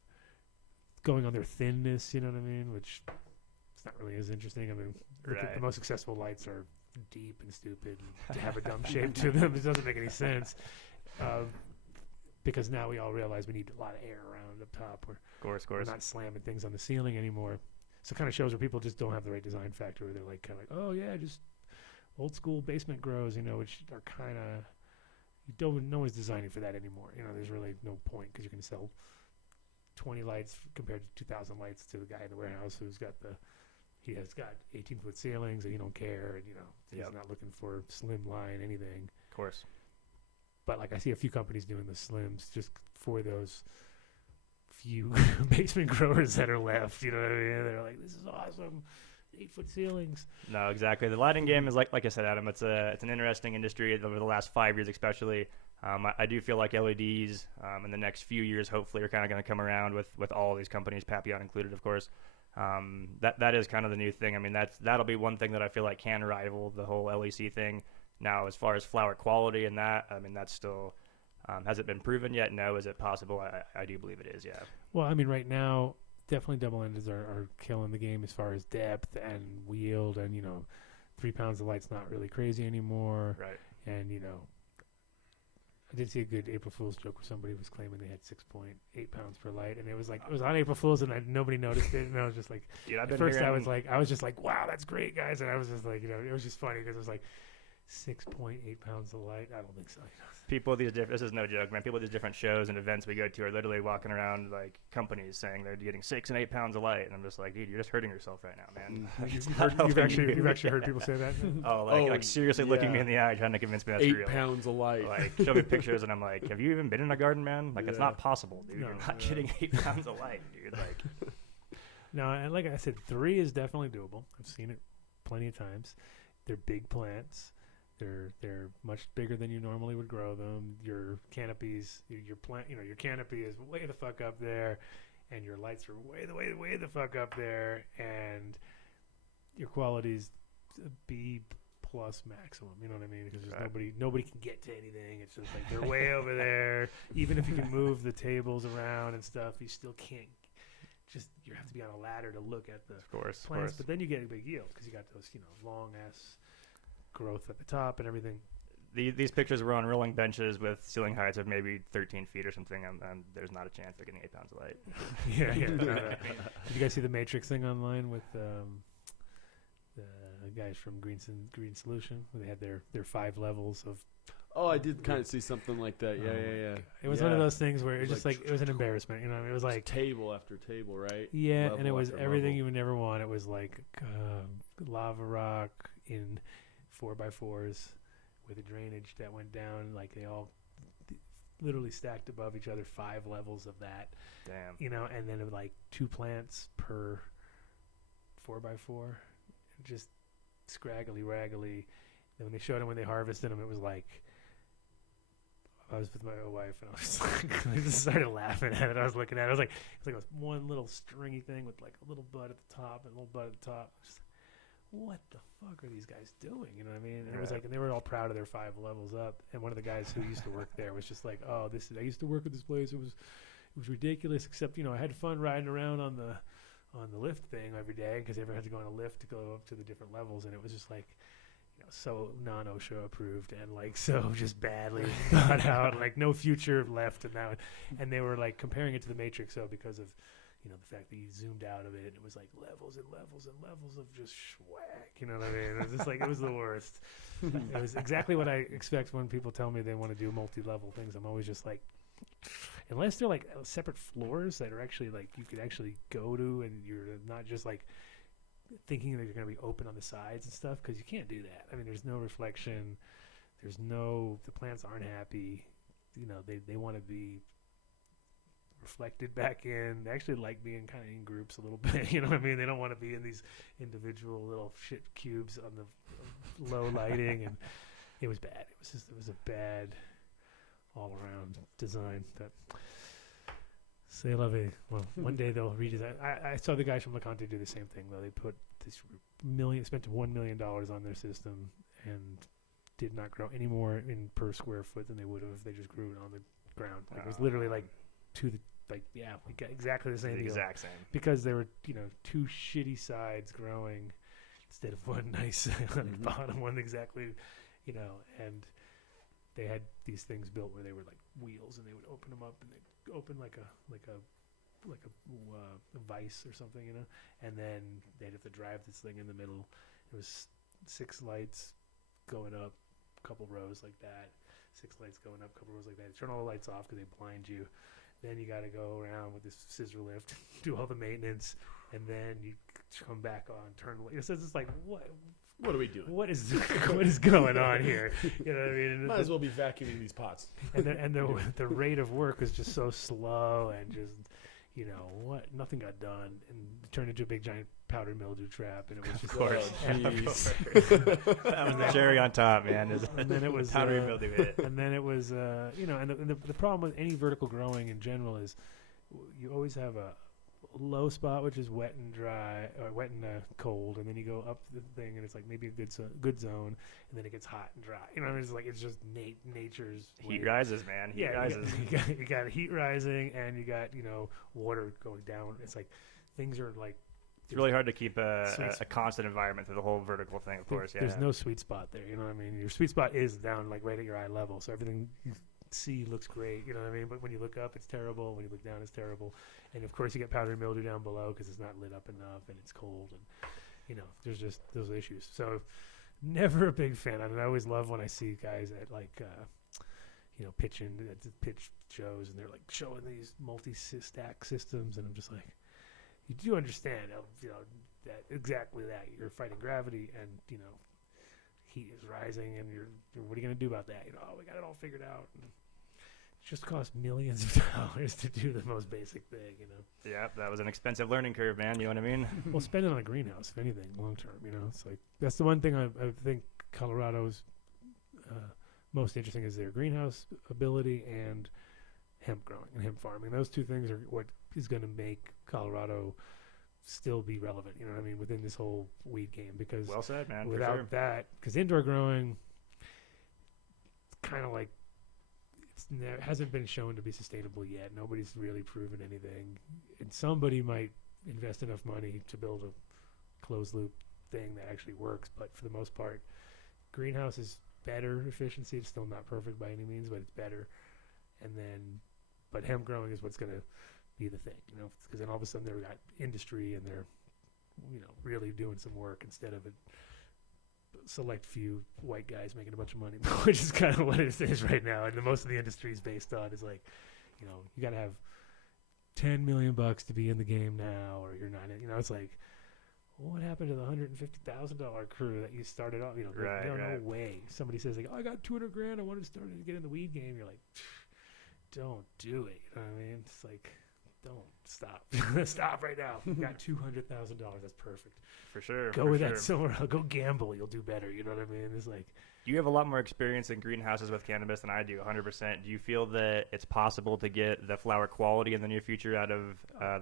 going on their thinness, you know what I mean? Which it's not really as interesting. I mean, the most successful lights are deep and stupid, and to have a dumb shape to them, it doesn't make any sense. Because now we all realize we need a lot of air around up top. We're not slamming things on the ceiling anymore. So it kind of shows where people just don't have the right design factor, where they're like kind of like, oh yeah, just old school basement grows, you know, which are kind of, no one's designing for that anymore. You know, there's really no point, because you can sell 20 lights compared to 2,000 lights to the guy in the warehouse he has got 18-foot ceilings, and he don't care, and, you know, he's not looking for slim line anything. Of course. But like, I see a few companies doing the slims just for those few basement growers that are left. You know what I mean? They're like, this is awesome, 8-foot ceilings. No, exactly. The lighting game is like I said, Adam. It's an interesting industry over the last 5 years, especially. I do feel like LEDs in the next few years, hopefully, are kind of going to come around with all these companies, Papillon included, of course. That is kind of the new thing. I mean, that'll be one thing that I feel like can rival the whole LEC thing. Now, as far as flower quality and that, I mean, that's still has it been proven yet? No. Is it possible? I do believe it is, yeah. Well, I mean, right now, definitely double-endeds are killing the game as far as depth and yield, and, you know, 3 pounds of light's not really crazy anymore. Right. And, you know, I did see a good April Fool's joke where somebody was claiming they had 6.8 pounds per light, and it was like, it was on April Fool's, and nobody noticed it, and I was just like, dude, at first I was just like, wow, that's great, guys, and I was just like, you know, it was just funny because it was like 6.8 pounds of light. I don't think so. People, this is no joke, man. People at these different shows and events we go to are literally walking around like companies saying they're getting 6 and 8 pounds of light, and I'm just like, dude, you're just hurting yourself right now, man. You've actually heard people say that? Like seriously looking me in the eye trying to convince me that's 8 real. 8 pounds of light. Like, show me pictures, and I'm like, have you even been in a garden, man? Like, it's not possible, dude. You're not getting 8 pounds of light, dude. Like, no, and like I said, 3 is definitely doable. I've seen it plenty of times. They're big plants. They're much bigger than you normally would grow them. Your canopies, your plant, you know, your canopy is way the fuck up there, and your lights are way the fuck up there, and your quality's B plus maximum. You know what I mean? Because there's nobody can get to anything. It's just like they're way over there. Even if you can move the tables around and stuff, you still can't. You have to be on a ladder to look at the plants. Of course. But then you get a big yield because you got those, you know, long ass growth at the top and everything. These pictures were on rolling benches with ceiling heights of maybe 13 feet or something, and there's not a chance they're getting 8 pounds of light. Yeah. Did you guys see the Matrix thing online with the guys from Green Solution? Where they had their 5 levels of. Oh, I did kind of see something like that. Yeah. It was one of those things where it was just like it was an embarrassment. You know, it was like table after table, right? Yeah, level and it was everything level. you would never want. It was like lava rock in 4x4s with a drainage that went down, like they all literally stacked above each other, 5 levels of that. Damn. You know, and then it was like 2 plants per 4x4, just scraggly raggly. And when they showed them when they harvested them, it was like I was with my wife, and I was like, I just started laughing at it. I was looking at it. I was like, it's like one little stringy thing with like a little bud at the top and a little bud at the top. Just like, what the fuck are these guys doing? You know what I mean? And it was like, and they were all proud of their 5 levels up. And one of the guys who used to work there was just like, oh, I used to work at this place. It was ridiculous, except, you know, I had fun riding around on the lift thing every day because everyone had to go on a lift to go up to the different levels. And it was just like, you know, so non-OSHA approved and like so just badly thought out, like no future left. And they were like comparing it to the Matrix, so because of, you know, the fact that you zoomed out of it, and it was like levels and levels and levels of just schwack. You know what I mean? It was just like, it was the worst. It was exactly what I expect when people tell me they want to do multi-level things. I'm always just like, unless they're like separate floors that are actually like you could actually go to, and you're not just like thinking that you're going to be open on the sides and stuff, because you can't do that. I mean, there's no reflection. The plants aren't happy. You know, they want to be reflected back in. They actually like being kind of in groups a little bit. You know what I mean? They don't want to be in these individual little shit cubes on the low lighting. And It was bad. It was a bad all around design. That c'est la vie. Well, one day they'll redesign. I saw the guys from LeConte do the same thing though. They put this spent $1 million on their system and did not grow any more in per square foot than they would have if they just grew it on the ground. Like it was literally like we got exactly the same deal. Exact same. Because there were, two shitty sides growing instead of one nice bottom one exactly, and they had these things built where they were like wheels and they would open them up and they'd open like a vice or something, and then they'd have to drive this thing in the middle. It was 6 lights going up, a couple rows like that, 6 lights going up, a couple rows like that. Turn all the lights off because they blind you. Then you got to go around with this scissor lift, do all the maintenance, and then you come back on, turn the light. So it's just like, what are we doing? What is going on here? You know what I mean? Might as well be vacuuming these pots. And the rate of work was just so slow and just, nothing got done and it turned into a big giant powder mildew trap. And it was just, of course. That was the cherry on top, man. And then it was powdery mildew hit. And then it was, and the problem with any vertical growing in general is you always have a low spot, which is wet and dry, or wet and cold, and then you go up the thing, and it's like maybe a good zone, and then it gets hot and dry. It's just nature's heat rises, man. Heat rises. You got heat rising, and you got water going down. It's like things are like. It's really hard to keep a constant environment through the whole vertical thing. Of course, There's no sweet spot there. You know what I mean? Your sweet spot is down like right at your eye level, so everything you see looks great. You know what I mean? But when you look up, it's terrible. When you look down, it's terrible. And of course, you get powdery mildew down below because it's not lit up enough and it's cold, and there's just those issues. So, never a big fan. I mean, I always love when I see guys at like, pitch shows and they're like showing these multi-stack systems, and I'm just like, you do understand, that exactly that you're fighting gravity and heat is rising, and what are you going to do about that? We got it all figured out. And it just costs millions of dollars to do the most basic thing, Yeah, that was an expensive learning curve, man. You know what I mean? Well, spend it on a greenhouse, if anything, long term. It's like that's the one thing I think Colorado's most interesting is their greenhouse ability and hemp growing and hemp farming. Those two things are what is going to make Colorado still be relevant, you know what I mean, within this whole weed game. Because well said, man. Without that, because indoor growing, kind of like it hasn't been shown to be sustainable yet. Nobody's really proven anything, and somebody might invest enough money to build a closed loop thing that actually works. But for the most part, greenhouse is better efficiency. It's still not perfect by any means, but it's better. And then, but hemp growing is what's going to be the thing, because then all of a sudden they've got industry and they're, really doing some work instead of a select few white guys making a bunch of money, which is kind of what it is right now. And most of the industry is based on is like, you got to have $10 million to be in the game now, or you're not. It's like, what happened to the $150,000 crew that you started off? Right. No way. Somebody says like, I got $200,000. I wanted to start to get in the weed game. You're like, don't do it. You know what I mean? It's like, don't stop. Stop right now. You got $200,000. That's perfect. For sure. Go with that somewhere else. Go gamble. You'll do better. You know what I mean? It's like. You have a lot more experience in greenhouses with cannabis than I do, 100%. Do you feel that it's possible to get the flower quality in the near future out of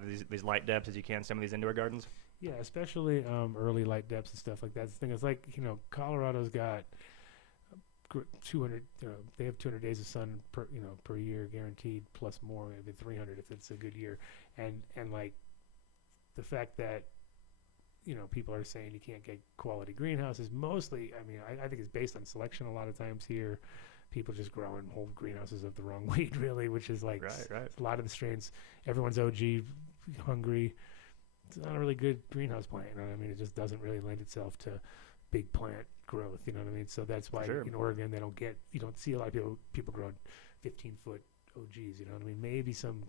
these light depths as you can some of these indoor gardens? Yeah, especially early light depths and stuff like that. The thing is, like, Colorado's got 200. They have 200 days of sun per year guaranteed, plus more, maybe 300 if it's a good year. And like the fact that people are saying you can't get quality greenhouses. Mostly, I think it's based on selection a lot of times here. People just growing whole greenhouses of the wrong weed, really, which is like right. A lot of the strains. Everyone's OG hungry. It's not a really good greenhouse plant. You know what I mean? It just doesn't really lend itself to big plant growth. You know what I mean? So that's why in Oregon you don't see a lot of people growing 15-foot OGs. You know what I mean? Maybe some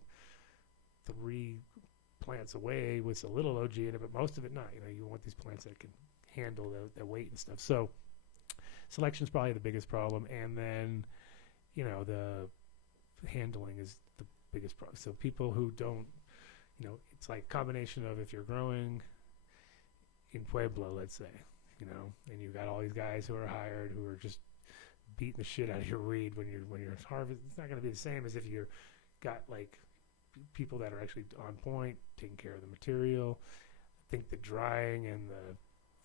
3 plants away with a little OG in it, but most of it not. You want these plants that can handle the weight and stuff. So selection is probably the biggest problem, and then the handling is the biggest problem. So people who don't, it's like a combination of if you're growing in Pueblo, let's say, and you've got all these guys who are hired who are just beating the shit out of your weed when you're harvest. It's not going to be the same as if you're got like people that are actually on point, taking care of the material. I think the drying and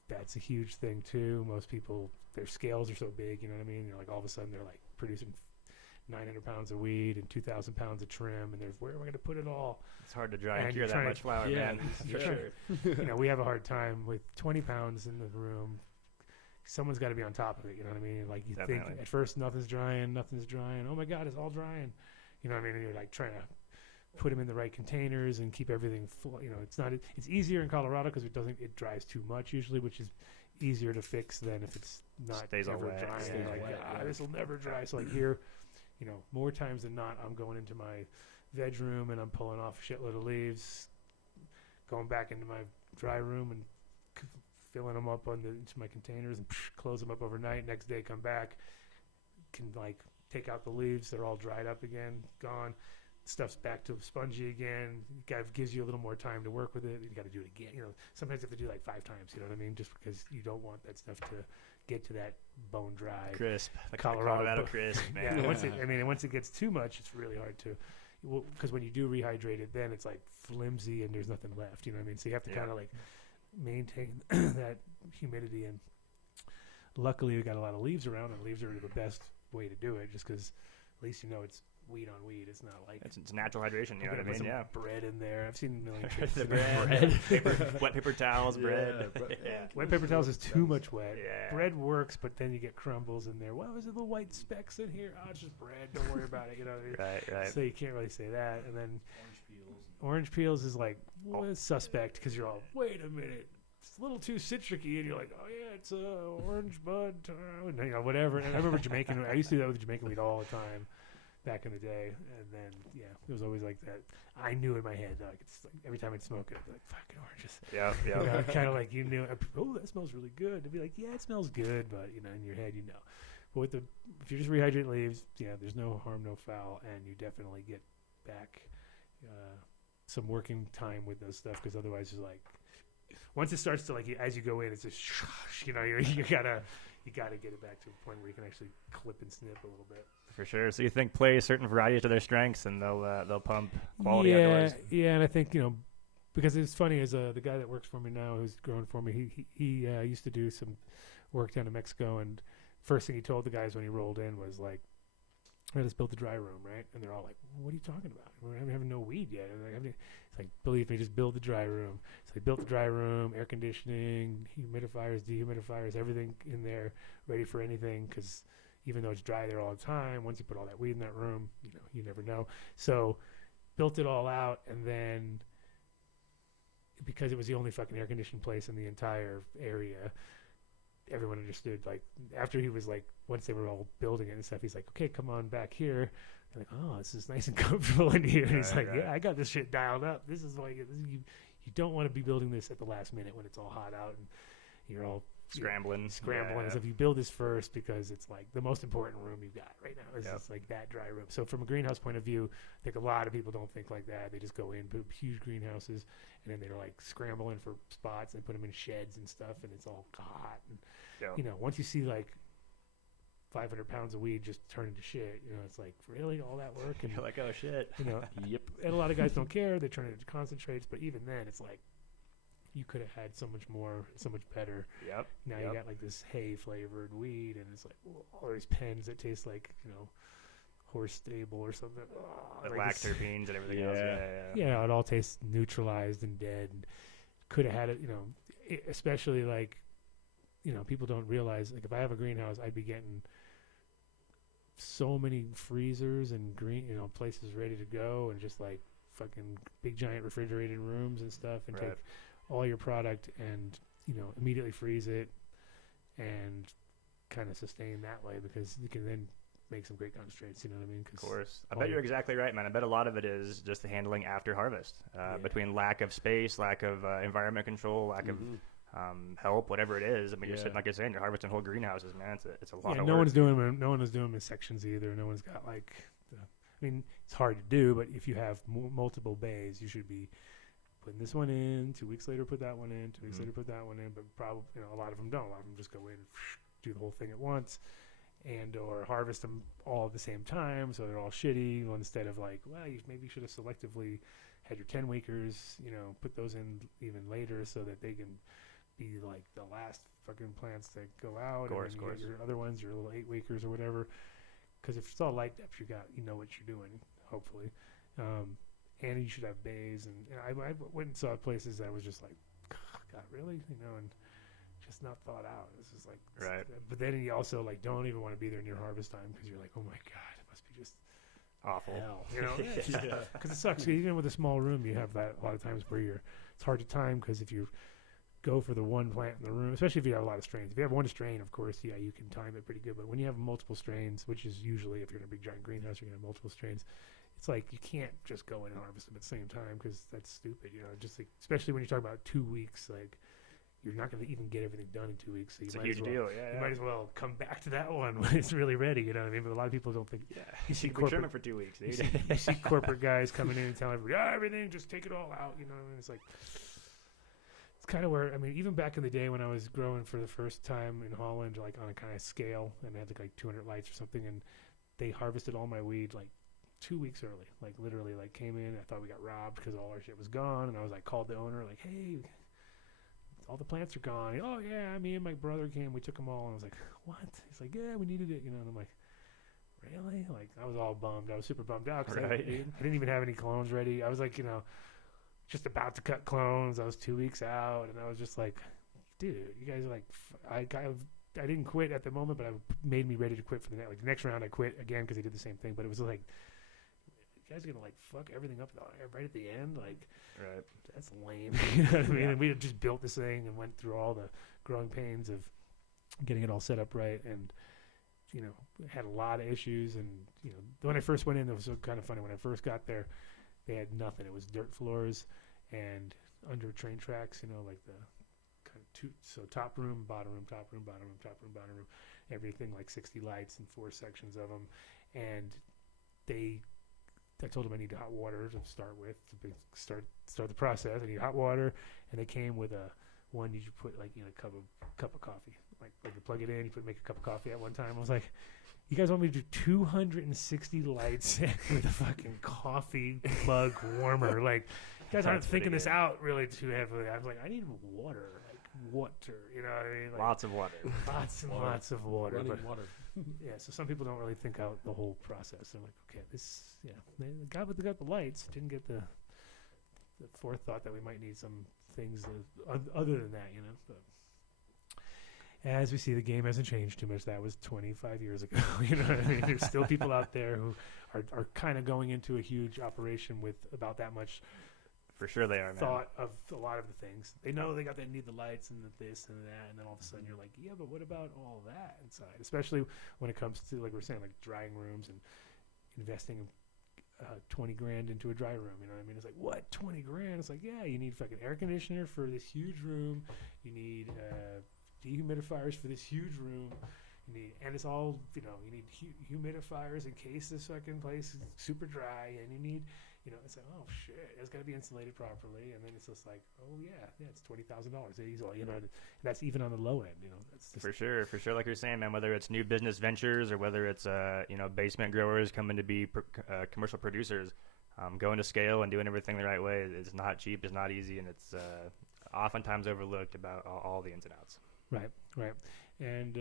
that's a huge thing too. Most people, their scales are so big, you know what I mean? You're like all of a sudden they're like producing 900 pounds of weed and 2,000 pounds of trim, and where am I going to put it all? It's hard to dry and cure that much flour, man. For sure. We have a hard time with 20 pounds in the room. Someone's got to be on top of it, you know what I mean? Like you think at first nothing's drying. Oh my God, it's all drying. You know what I mean? And you're like trying to put them in the right containers and keep everything full. You know, it's easier in Colorado because it dries too much usually, which is easier to fix than if it's not stays all wet. Drying. This will never dry. So like here, you know, more times than not, I'm going into my veg room and I'm pulling off a shitload of leaves, going back into my dry room and filling them up into my containers and close them up overnight. Next day, come back, can like take out the leaves. They're all dried up again, gone. Stuff's back to spongy again. It gives you a little more time to work with it. You got to do it again. You know, sometimes you have to do like 5 times. You know what I mean? Just because you don't want that stuff to get to that bone dry, crisp, the Colorado crisp, man. Yeah, once it gets too much, it's really hard to. Because when you do rehydrate it, then it's like flimsy and there's nothing left. You know what I mean? So you have to kind of like maintain that humidity. And luckily, we got a lot of leaves around, and leaves are the best way to do it. Just because at least you know it's weed on weed. It's not like it's natural hydration. You know what I mean? Yeah. Bread in there. I've seen a million tricks. The bread, wet paper towels, bread. Wet paper towels is too much wet. Yeah. Bread works, but then you get crumbles in there. Well, there's little white specks in here. Oh, it's just bread. Don't worry about it. You know. Right. So you can't really say that. And then orange peels is like it's suspect because you're all wait a minute. It's a little too citricy, and you're like, oh yeah, it's orange bud, you know, whatever. And I remember Jamaican. I used to do that with Jamaican weed all the time. Back in the day, and then it was always like that. I knew in my head, like it's like every time I'd smoke it, I'd be like, "Fucking oranges." Yeah. You know, kind of like you knew. Oh, that smells really good. To be like, yeah, it smells good, but you know, in your head, you know. But if you just rehydrate leaves, there's no harm, no foul, and you definitely get back some working time with those stuff because otherwise, it's like once it starts to like as you go in, it's just you gotta get it back to a point where you can actually clip and snip a little bit. For sure. So you think play certain varieties to their strengths, and they'll pump quality outdoors. Yeah, and I think because it's funny is the guy that works for me now, who's growing for me. He used to do some work down in Mexico, and first thing he told the guys when he rolled in was like, "All right, let's build the dry room, right?" And they're all like, "What are you talking about? We're having no weed yet." And it's like, believe me, just build the dry room. So they built the dry room, air conditioning, humidifiers, dehumidifiers, everything in there, ready for anything because. Even though it's dry there all the time, once you put all that weed in that room, you never know. So built it all out, and then because it was the only fucking air conditioned place in the entire area, everyone understood. Like after he was like, once they were all building it and stuff, he's like, okay, come on back here. They're like, oh, this is nice and comfortable in here. And he's like, yeah, I got this shit dialed up. This is like you don't want to be building this at the last minute when it's all hot out and you're all scrambling. Yeah. So if you build this first, because it's like the most important room you've got right now is just like that dry room. So from a greenhouse point of view, I think a lot of people don't think like that. They just go in, put huge greenhouses, and then they're like scrambling for spots and put them in sheds and stuff, and it's all hot. And once you see like 500 pounds of weed just turn into shit, it's like really all that work, and you're like, oh shit, Yep. And a lot of guys don't care. They turn it into concentrates, but even then, it's like. You could have had so much more, so much better. Yep. Now you got like this hay flavored weed, and it's like all these pens that taste like horse stable or something. Like lack terpenes and everything else. Yeah, it all tastes neutralized and dead. And could have had it, especially like, people don't realize like if I have a greenhouse, I'd be getting so many freezers and places ready to go, and just like fucking big giant refrigerated rooms and stuff, and take all your product and immediately freeze it and kind of sustain that way, because you can then make some great concentrates. You know what I mean? Of course. I bet you're exactly right, man. I bet a lot of it is just the handling after harvest, between lack of space, lack of environment control, lack of help, whatever it is. I mean, you're sitting, like you're saying, you're harvesting whole greenhouses, man. It's a lot of work. No one's doing them in sections either. No one's got like it's hard to do, but if you have multiple bays, you should be putting this one in, 2 weeks later put that one in, 2 weeks later put that one in, but probably a lot of them don't. A lot of them just go in and do the whole thing at once, and or harvest them all at the same time, so they're all shitty. Well, instead of like, well, maybe you should have selectively had your 10 weekers, put those in even later so that they can be like the last fucking plants that go out. Of course. And then you get your other ones, your little 8 weekers or whatever. Because if it's all light depth, you know what you're doing, hopefully. And you should have bays. And I went and saw places that was just like, God, really? And just not thought out. It's just like, right. But then you also like don't even want to be there near harvest time because you're like, oh my God, it must be just awful. Hell, because it sucks. Even with a small room, you have that a lot of times where it's hard to time because if you go for the one plant in the room, especially if you have a lot of strains. If you have one strain, of course, yeah, you can time it pretty good. But when you have multiple strains, which is usually if you're in a big giant greenhouse, you're gonna have multiple strains. It's like you can't just go in and harvest them at the same time because that's stupid. Just like, especially when you talk about 2 weeks, like. You're not going to even get everything done in 2 weeks. So It's a huge deal, yeah. You might as well come back to that one when it's really ready, you know what I mean? But a lot of people don't think. Yeah, you see corporate for 2 weeks, dude. You see corporate guys coming in and telling everybody, everything, just take it all out, you know what I mean? It's like, it's kind of where, even back in the day when I was growing for the first time in Holland, like on a kind of scale, and I had like 200 lights or something, and they harvested all my weed like 2 weeks early. Like literally, like came in, I thought we got robbed because all our shit was gone, and I was like, called the owner, like, hey, all the plants are gone. Oh yeah, me and my brother came. We took them all. And I was like, what? He's like, yeah, we needed it. And I'm like, really? Like I was all bummed. I was super bummed out because I didn't even have any clones ready. I was like, just about to cut clones. I was 2 weeks out, and I was just like, dude, you guys are like, I didn't quit at the moment, but I made me ready to quit for the next round. I quit again because they did the same thing. But it was like, you guys are gonna like fuck everything up right at the end, like. Right. That's lame. You know what I mean? Yeah. And we had just built this thing and went through all the growing pains of getting it all set up right, and had a lot of issues. And when I first went in, it was so kind of funny. When I first got there, they had nothing. It was dirt floors and under train tracks. Like the kind of so top room, bottom room, top room, bottom room, top room, bottom room, everything like 60 lights and 4 sections of them, and I told them I need hot water to start with to start the process. I need hot water, and they came with one you put like a cup of coffee, like you plug it in, you make a cup of coffee at one time. I was like, you guys want me to do 260 lights with a fucking coffee mug warmer? Like, you guys aren't thinking this out really too heavily. I was like, I need water, water. You know what I mean? Like, lots of water, lots of water, running water. Yeah, so some people don't really think out the whole process. They're like, okay, the guy got the lights, didn't get the forethought that we might need some things other than that, But as we see, the game hasn't changed too much. That was 25 years ago. You know what I mean? There's still people out there who are kind of going into a huge operation with about that much. For sure they are, man. Thought of a lot of the things. They know they need the lights and the this and that, and then all of a sudden you're like, yeah, but what about all that inside? Especially when it comes to, like we were saying, like drying rooms and investing $20,000 into a dry room. You know what I mean? It's like, what, $20,000? It's like, yeah, you need fucking air conditioner for this huge room. You need dehumidifiers for this huge room. And it's all, you need humidifiers in case this fucking place is super dry, and you need. It's like, oh shit, it's got to be insulated properly, and then it's just like, oh yeah, it's $20,000 easily, and that's even on the low end, That's just for sure. Like you're saying, man, whether it's new business ventures or whether it's basement growers coming to be commercial producers, going to scale and doing everything the right way is not cheap, it's not easy, and it's oftentimes overlooked about all the ins and outs. Right, and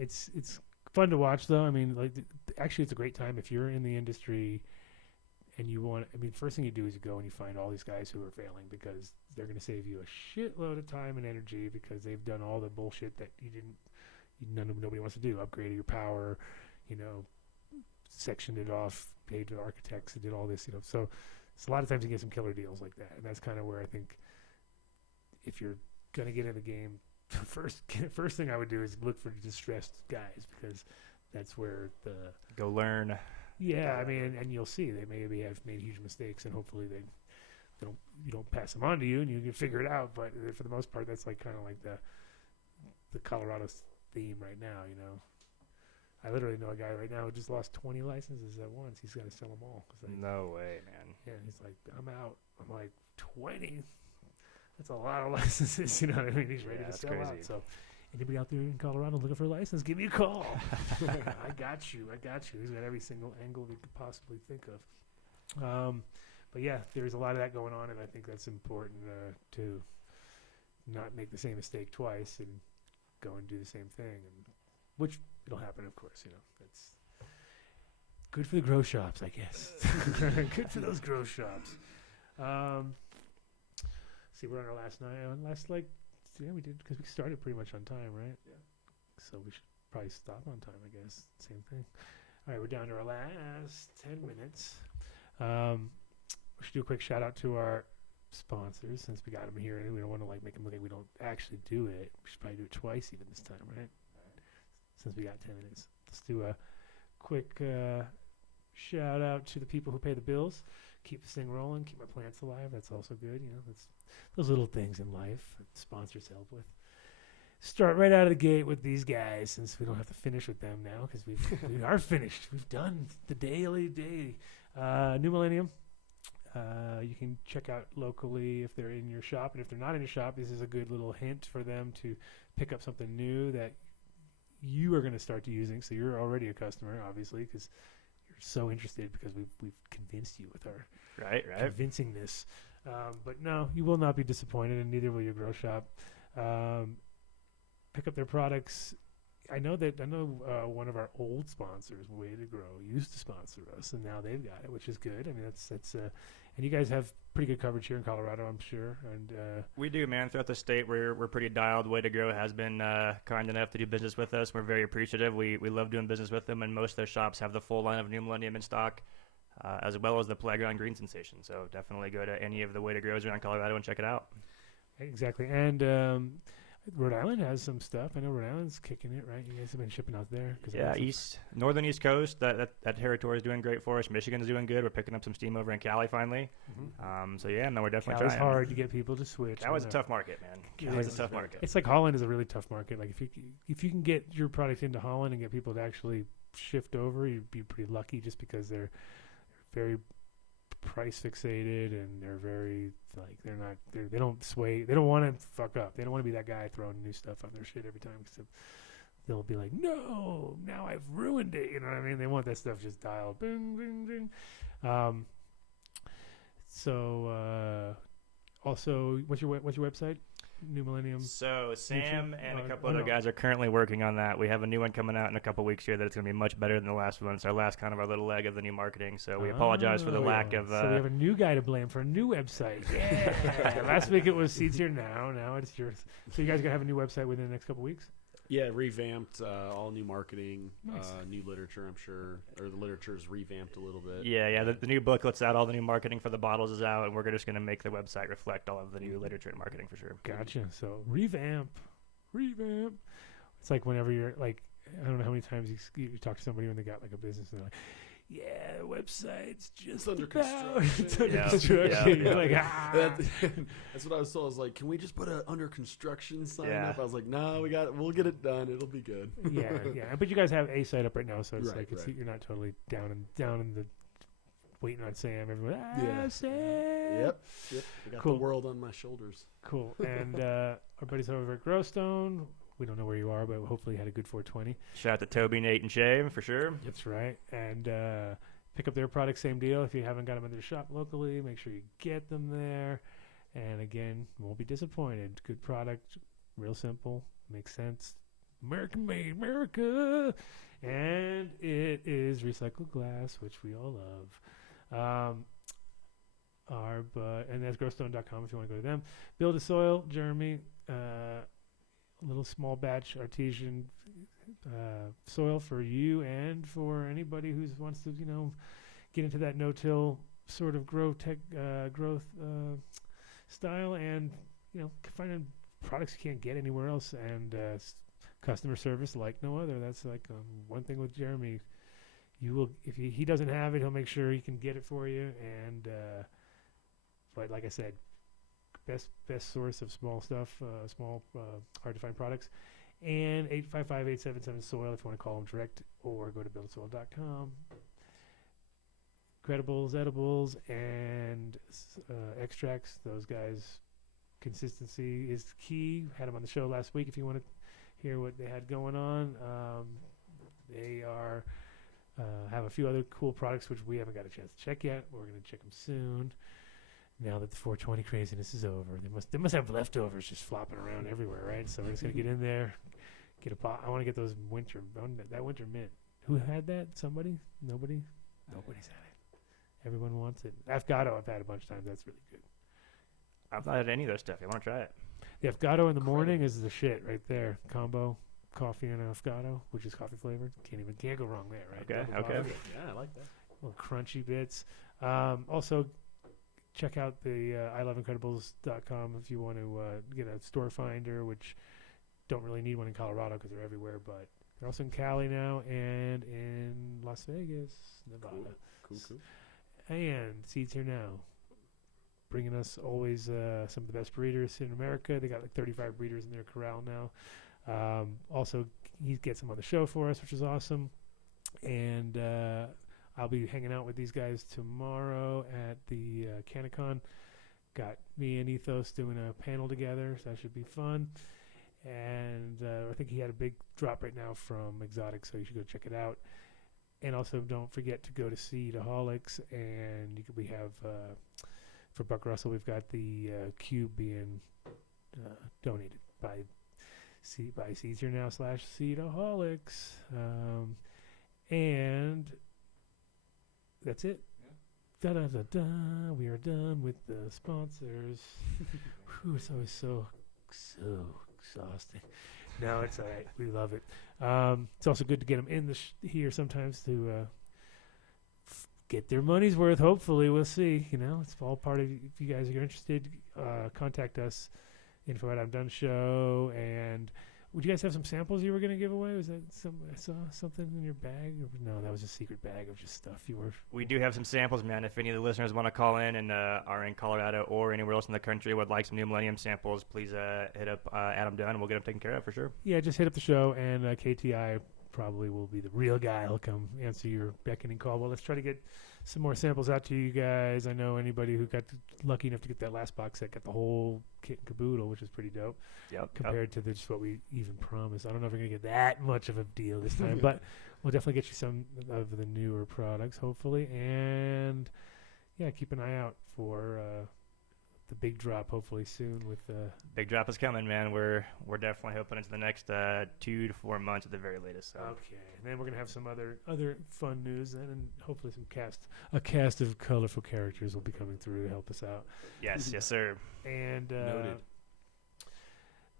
it's fun to watch, though. I mean, actually, it's a great time if you're in the industry and you want. First thing you do is you go and you find all these guys who are failing because they're going to save you a shitload of time and energy because they've done all the bullshit that nobody wants to do. Upgraded your power, sectioned it off, paid the architects, and did all this, So a lot of times you get some killer deals like that, and that's kind of where I think if you're going to get in the game. First thing I would do is look for distressed guys because that's where go learn. Yeah, and you'll see they maybe have made huge mistakes, and hopefully you don't pass them on to you, and you can figure it out. But for the most part, that's like kind of like the Colorado theme right now. I literally know a guy right now who just lost 20 licenses at once. He's got to sell them all. Like, no way, man. Yeah, he's like, I'm out. I'm like, 20. That's a lot of licenses, you know what I mean? He's ready to sell out. So Anybody out there in Colorado looking for a license, give me a call. I got you. He's got every single angle we could possibly think of. But yeah, there's a lot of that going on, and I think that's important to not make the same mistake twice and go and do the same thing, and which it'll happen, of course. That's good for the grow shops, I guess. Good for those grow shops. See, we're on our last night. We did, because we started pretty much on time, right? Yeah. So we should probably stop on time, I guess. Same thing. All right, we're down to our last 10 minutes. We should do a quick shout out to our sponsors, since we got them here, and we don't want to make them look like we don't actually do it. We should probably do it twice even this time, right? Since we got 10 minutes. Let's do a quick shout out to the people who pay the bills, keep this thing rolling, keep my plants alive. That's also good. That's those little things in life that sponsors help with. Start right out of the gate with these guys, since we don't have to finish with them now, because we are finished. We've done the daily. New Millennium. You can check out locally if they're in your shop, and if they're not in your shop, this is a good little hint for them to pick up something new that you are going to start using. So you're already a customer, obviously, because you're so interested, because we've convinced you with our convincingness. But no, you will not be disappointed, and neither will your grow shop. Pick up their products. I know one of our old sponsors, Way to Grow, used to sponsor us, and now they've got it, which is good. I mean, that's and you guys have pretty good coverage here in Colorado, I'm sure. And we do, man. Throughout the state, we're pretty dialed. Way to Grow has been kind enough to do business with us. We're very appreciative. We love doing business with them, and most of their shops have the full line of New Millennium in stock, as well as the Playground Green Sensation. So definitely go to any of the Way to Grows around Colorado and check it out. Exactly, and Rhode Island has some stuff. I know Rhode Island's kicking it, right? You guys have been shipping out there. Yeah, northern East Coast. That territory is doing great for us. Michigan's doing good. We're picking up some steam over in Cali finally. Mm-hmm. So yeah, no, we're definitely Cali's trying. It's hard to get people to switch. Cali's a tough market, man. Cali's a tough market. It's like Holland is a really tough market. Like if you can get your product into Holland and get people to actually shift over, you'd be pretty lucky, just because they're very price fixated, and they're very they don't sway. They don't want to fuck up. They don't want to be that guy throwing new stuff on their shit every time, because they'll be like, no, now I've ruined it. You know what I mean? They want that stuff just dialed. Bing, bing, bing. Also, what's your website? New Millennium. So Sam and a couple other guys are currently working on that. We have a new one coming out in a couple weeks here that's going to be much better than the last one. It's our last kind of our little leg of the new marketing. So we apologize for the lack of. So we have a new guy to blame for a new website. Yeah. Last week it was Seeds Here Now. Now it's yours. So you guys going to have a new website within the next couple weeks? Yeah, revamped, all new marketing, nice. New literature, I'm sure. Or the literature's revamped a little bit. Yeah. The new booklet's out. All the new marketing for the bottles is out, and we're just going to make the website reflect all of the new literature and marketing for sure. Gotcha. So revamp. It's like whenever you're like, I don't know how many times you talk to somebody when they got like a business, and they're like, yeah, the website's just under construction. It's under construction. You're like, That's what I was told. I was like, can we just put a under construction sign up? I was like, no, we'll get it done. It'll be good. Yeah. But you guys have a site up right now, so it's you're not totally down in the waiting on Sam. Everyone, Sam. Yep. I got the world on my shoulders. Cool. And our buddies over at Growstone. We don't know where you are, but hopefully you had a good 420. Shout out to Toby, Nate, and Shay for sure. That's right. And pick up their products, same deal. If you haven't got them in their shop locally, make sure you get them there. And again, won't be disappointed. Good product, real simple, makes sense. American made, America. And it is recycled glass, which we all love. And that's growstone.com if you want to go to them. Build a Soil, Jeremy. Little small batch artesian soil for you and for anybody who wants to, get into that no-till sort of growth style, and finding products you can't get anywhere else, and customer service like no other. That's like one thing with Jeremy. You will, if he doesn't have it, he'll make sure he can get it for you. And but like I said, best source of small stuff, hard to find products. And 855-877-SOIL if you want to call them direct, or go to buildsoil.com. Credibles, edibles, and extracts. Those guys, consistency is key. Had them on the show last week. If you want to hear what they had going on. They are have a few other cool products which we haven't got a chance to check yet. We're going to check them soon. Now that the 420 craziness is over, they must have leftovers just flopping around everywhere, right? So we're just going to get in there, get a pot. I want to get those winter mint. Who had that? Somebody? Nobody? Nobody's had it. Everyone wants it. Afgado I've had a bunch of times. That's really good. I've not had any of those stuff. You want to try it? The Afgado in the morning is the shit right there. Combo coffee and Afgado, which is coffee flavored. Can't go wrong there, right? Okay. Yeah, I like that. Little crunchy bits. Also, check out the iloveincredibles.com if you want to get a store finder, which don't really need one in Colorado because they're everywhere, but they're also in Cali now and in Las Vegas, Nevada. Cool. And Seeds Here Now, bringing us always some of the best breeders in America. They got like 35 breeders in their corral now. Also, he gets them on the show for us, which is awesome. And I'll be hanging out with these guys tomorrow at the Canicon. Got me and Ethos doing a panel together, so that should be fun. And I think he had a big drop right now from Exotic, so you should go check it out. And also, don't forget to go to Seedaholics, and we have for Buck Russell, we've got the cube being donated by Seeds Here Now / Seedaholics, and that's it. Da da da da. We are done with the sponsors. Whew, it's always so exhausting. No, it's all right. We love it. It's also good to get them in here sometimes to get their money's worth. Hopefully, we'll see. It's all part of. If you guys are interested, contact us. Info at I'm Done Show. And would you guys have some samples you were going to give away? Was that I saw something in your bag? No, that was a secret bag of just stuff you were. We do have some samples, man. If any of the listeners want to call in and are in Colorado or anywhere else in the country would like some New Millennium samples, please hit up Adam Dunn and we'll get them taken care of for sure. Yeah, just hit up the show, and KTI probably will be the real guy. He'll come answer your beckoning call. Well, let's try to get some more samples out to you guys. I know anybody who got lucky enough to get that last box set got the whole kit and caboodle, which is pretty dope. Compared to just what we even promised. I don't know if we're going to get that much of a deal this time, but we'll definitely get you some of the newer products, hopefully. And, yeah, keep an eye out for the big drop, hopefully soon. Big drop is coming, man. We're definitely hoping into the next 2 to 4 months at the very latest. So. Okay, and then we're gonna have some other fun news, and hopefully a cast of colorful characters will be coming through to help us out. Yes, sir. And noted.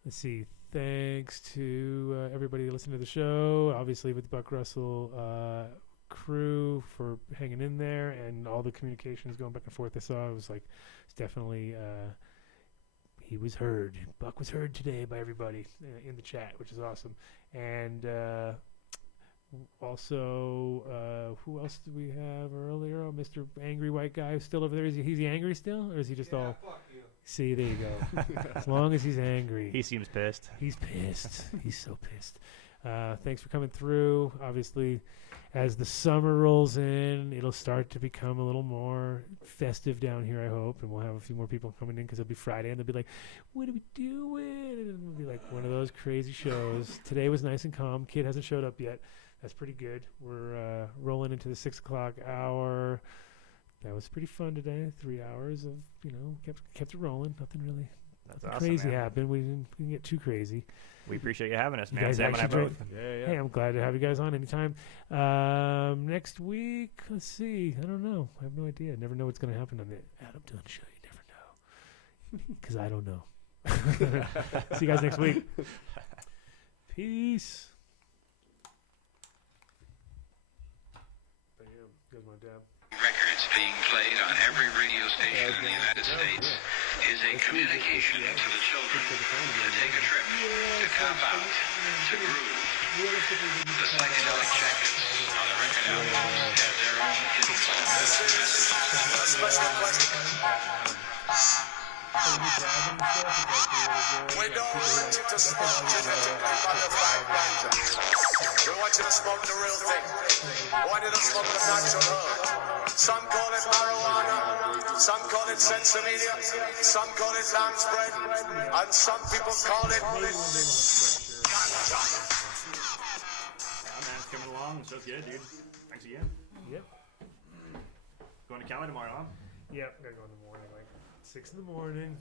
Let's see. Thanks to everybody listening to the show. Obviously, with the Buck Russell crew for hanging in there, and all the communications going back and forth. I saw it was like it's definitely he was heard. Buck was heard today by everybody in the chat, which is awesome. And also, who else did we have earlier? Oh, Mr. Angry White Guy still over there. Is he angry still, or is he just all? Fuck you. See, there you go. As long as he's angry, he seems pissed. He's pissed. He's so pissed. Thanks for coming through. Obviously, as the summer rolls in, it'll start to become a little more festive down here, I hope. And we'll have a few more people coming in because it'll be Friday. And they'll be like, what are we doing? And it'll be like one of those crazy shows. Today was nice and calm. Kid hasn't showed up yet. That's pretty good. We're rolling into the 6 o'clock hour. That was pretty fun today. 3 hours of, kept it rolling. Nothing really That's crazy awesome, happened. We didn't get too crazy. We appreciate you having us, You man. guys Sam and I actually both. Yeah. Hey, I'm glad to have you guys on anytime. Next week, let's see. I don't know. I have no idea. Never know what's going to happen on the Adam Dunn Show. You never know. Because I don't know. See you guys next week. Peace. Bam. There's my dab. Records being played on every radio station in the United States is a communication to the children to take a trip, to cop out, to groove. The psychedelic jackets on the record albums have their own We don't want you to smoke genetically modified ganja. We want you to smoke the real thing. We want you to smoke the natural herb. Some call it marijuana, some call it sensimedia, some call it lamb's bread, and some people call it ganja. Sounds good, dude. Thanks again. Yep. Going to Cali tomorrow, huh? Yep. Gotta go in the morning, like 6 in the morning.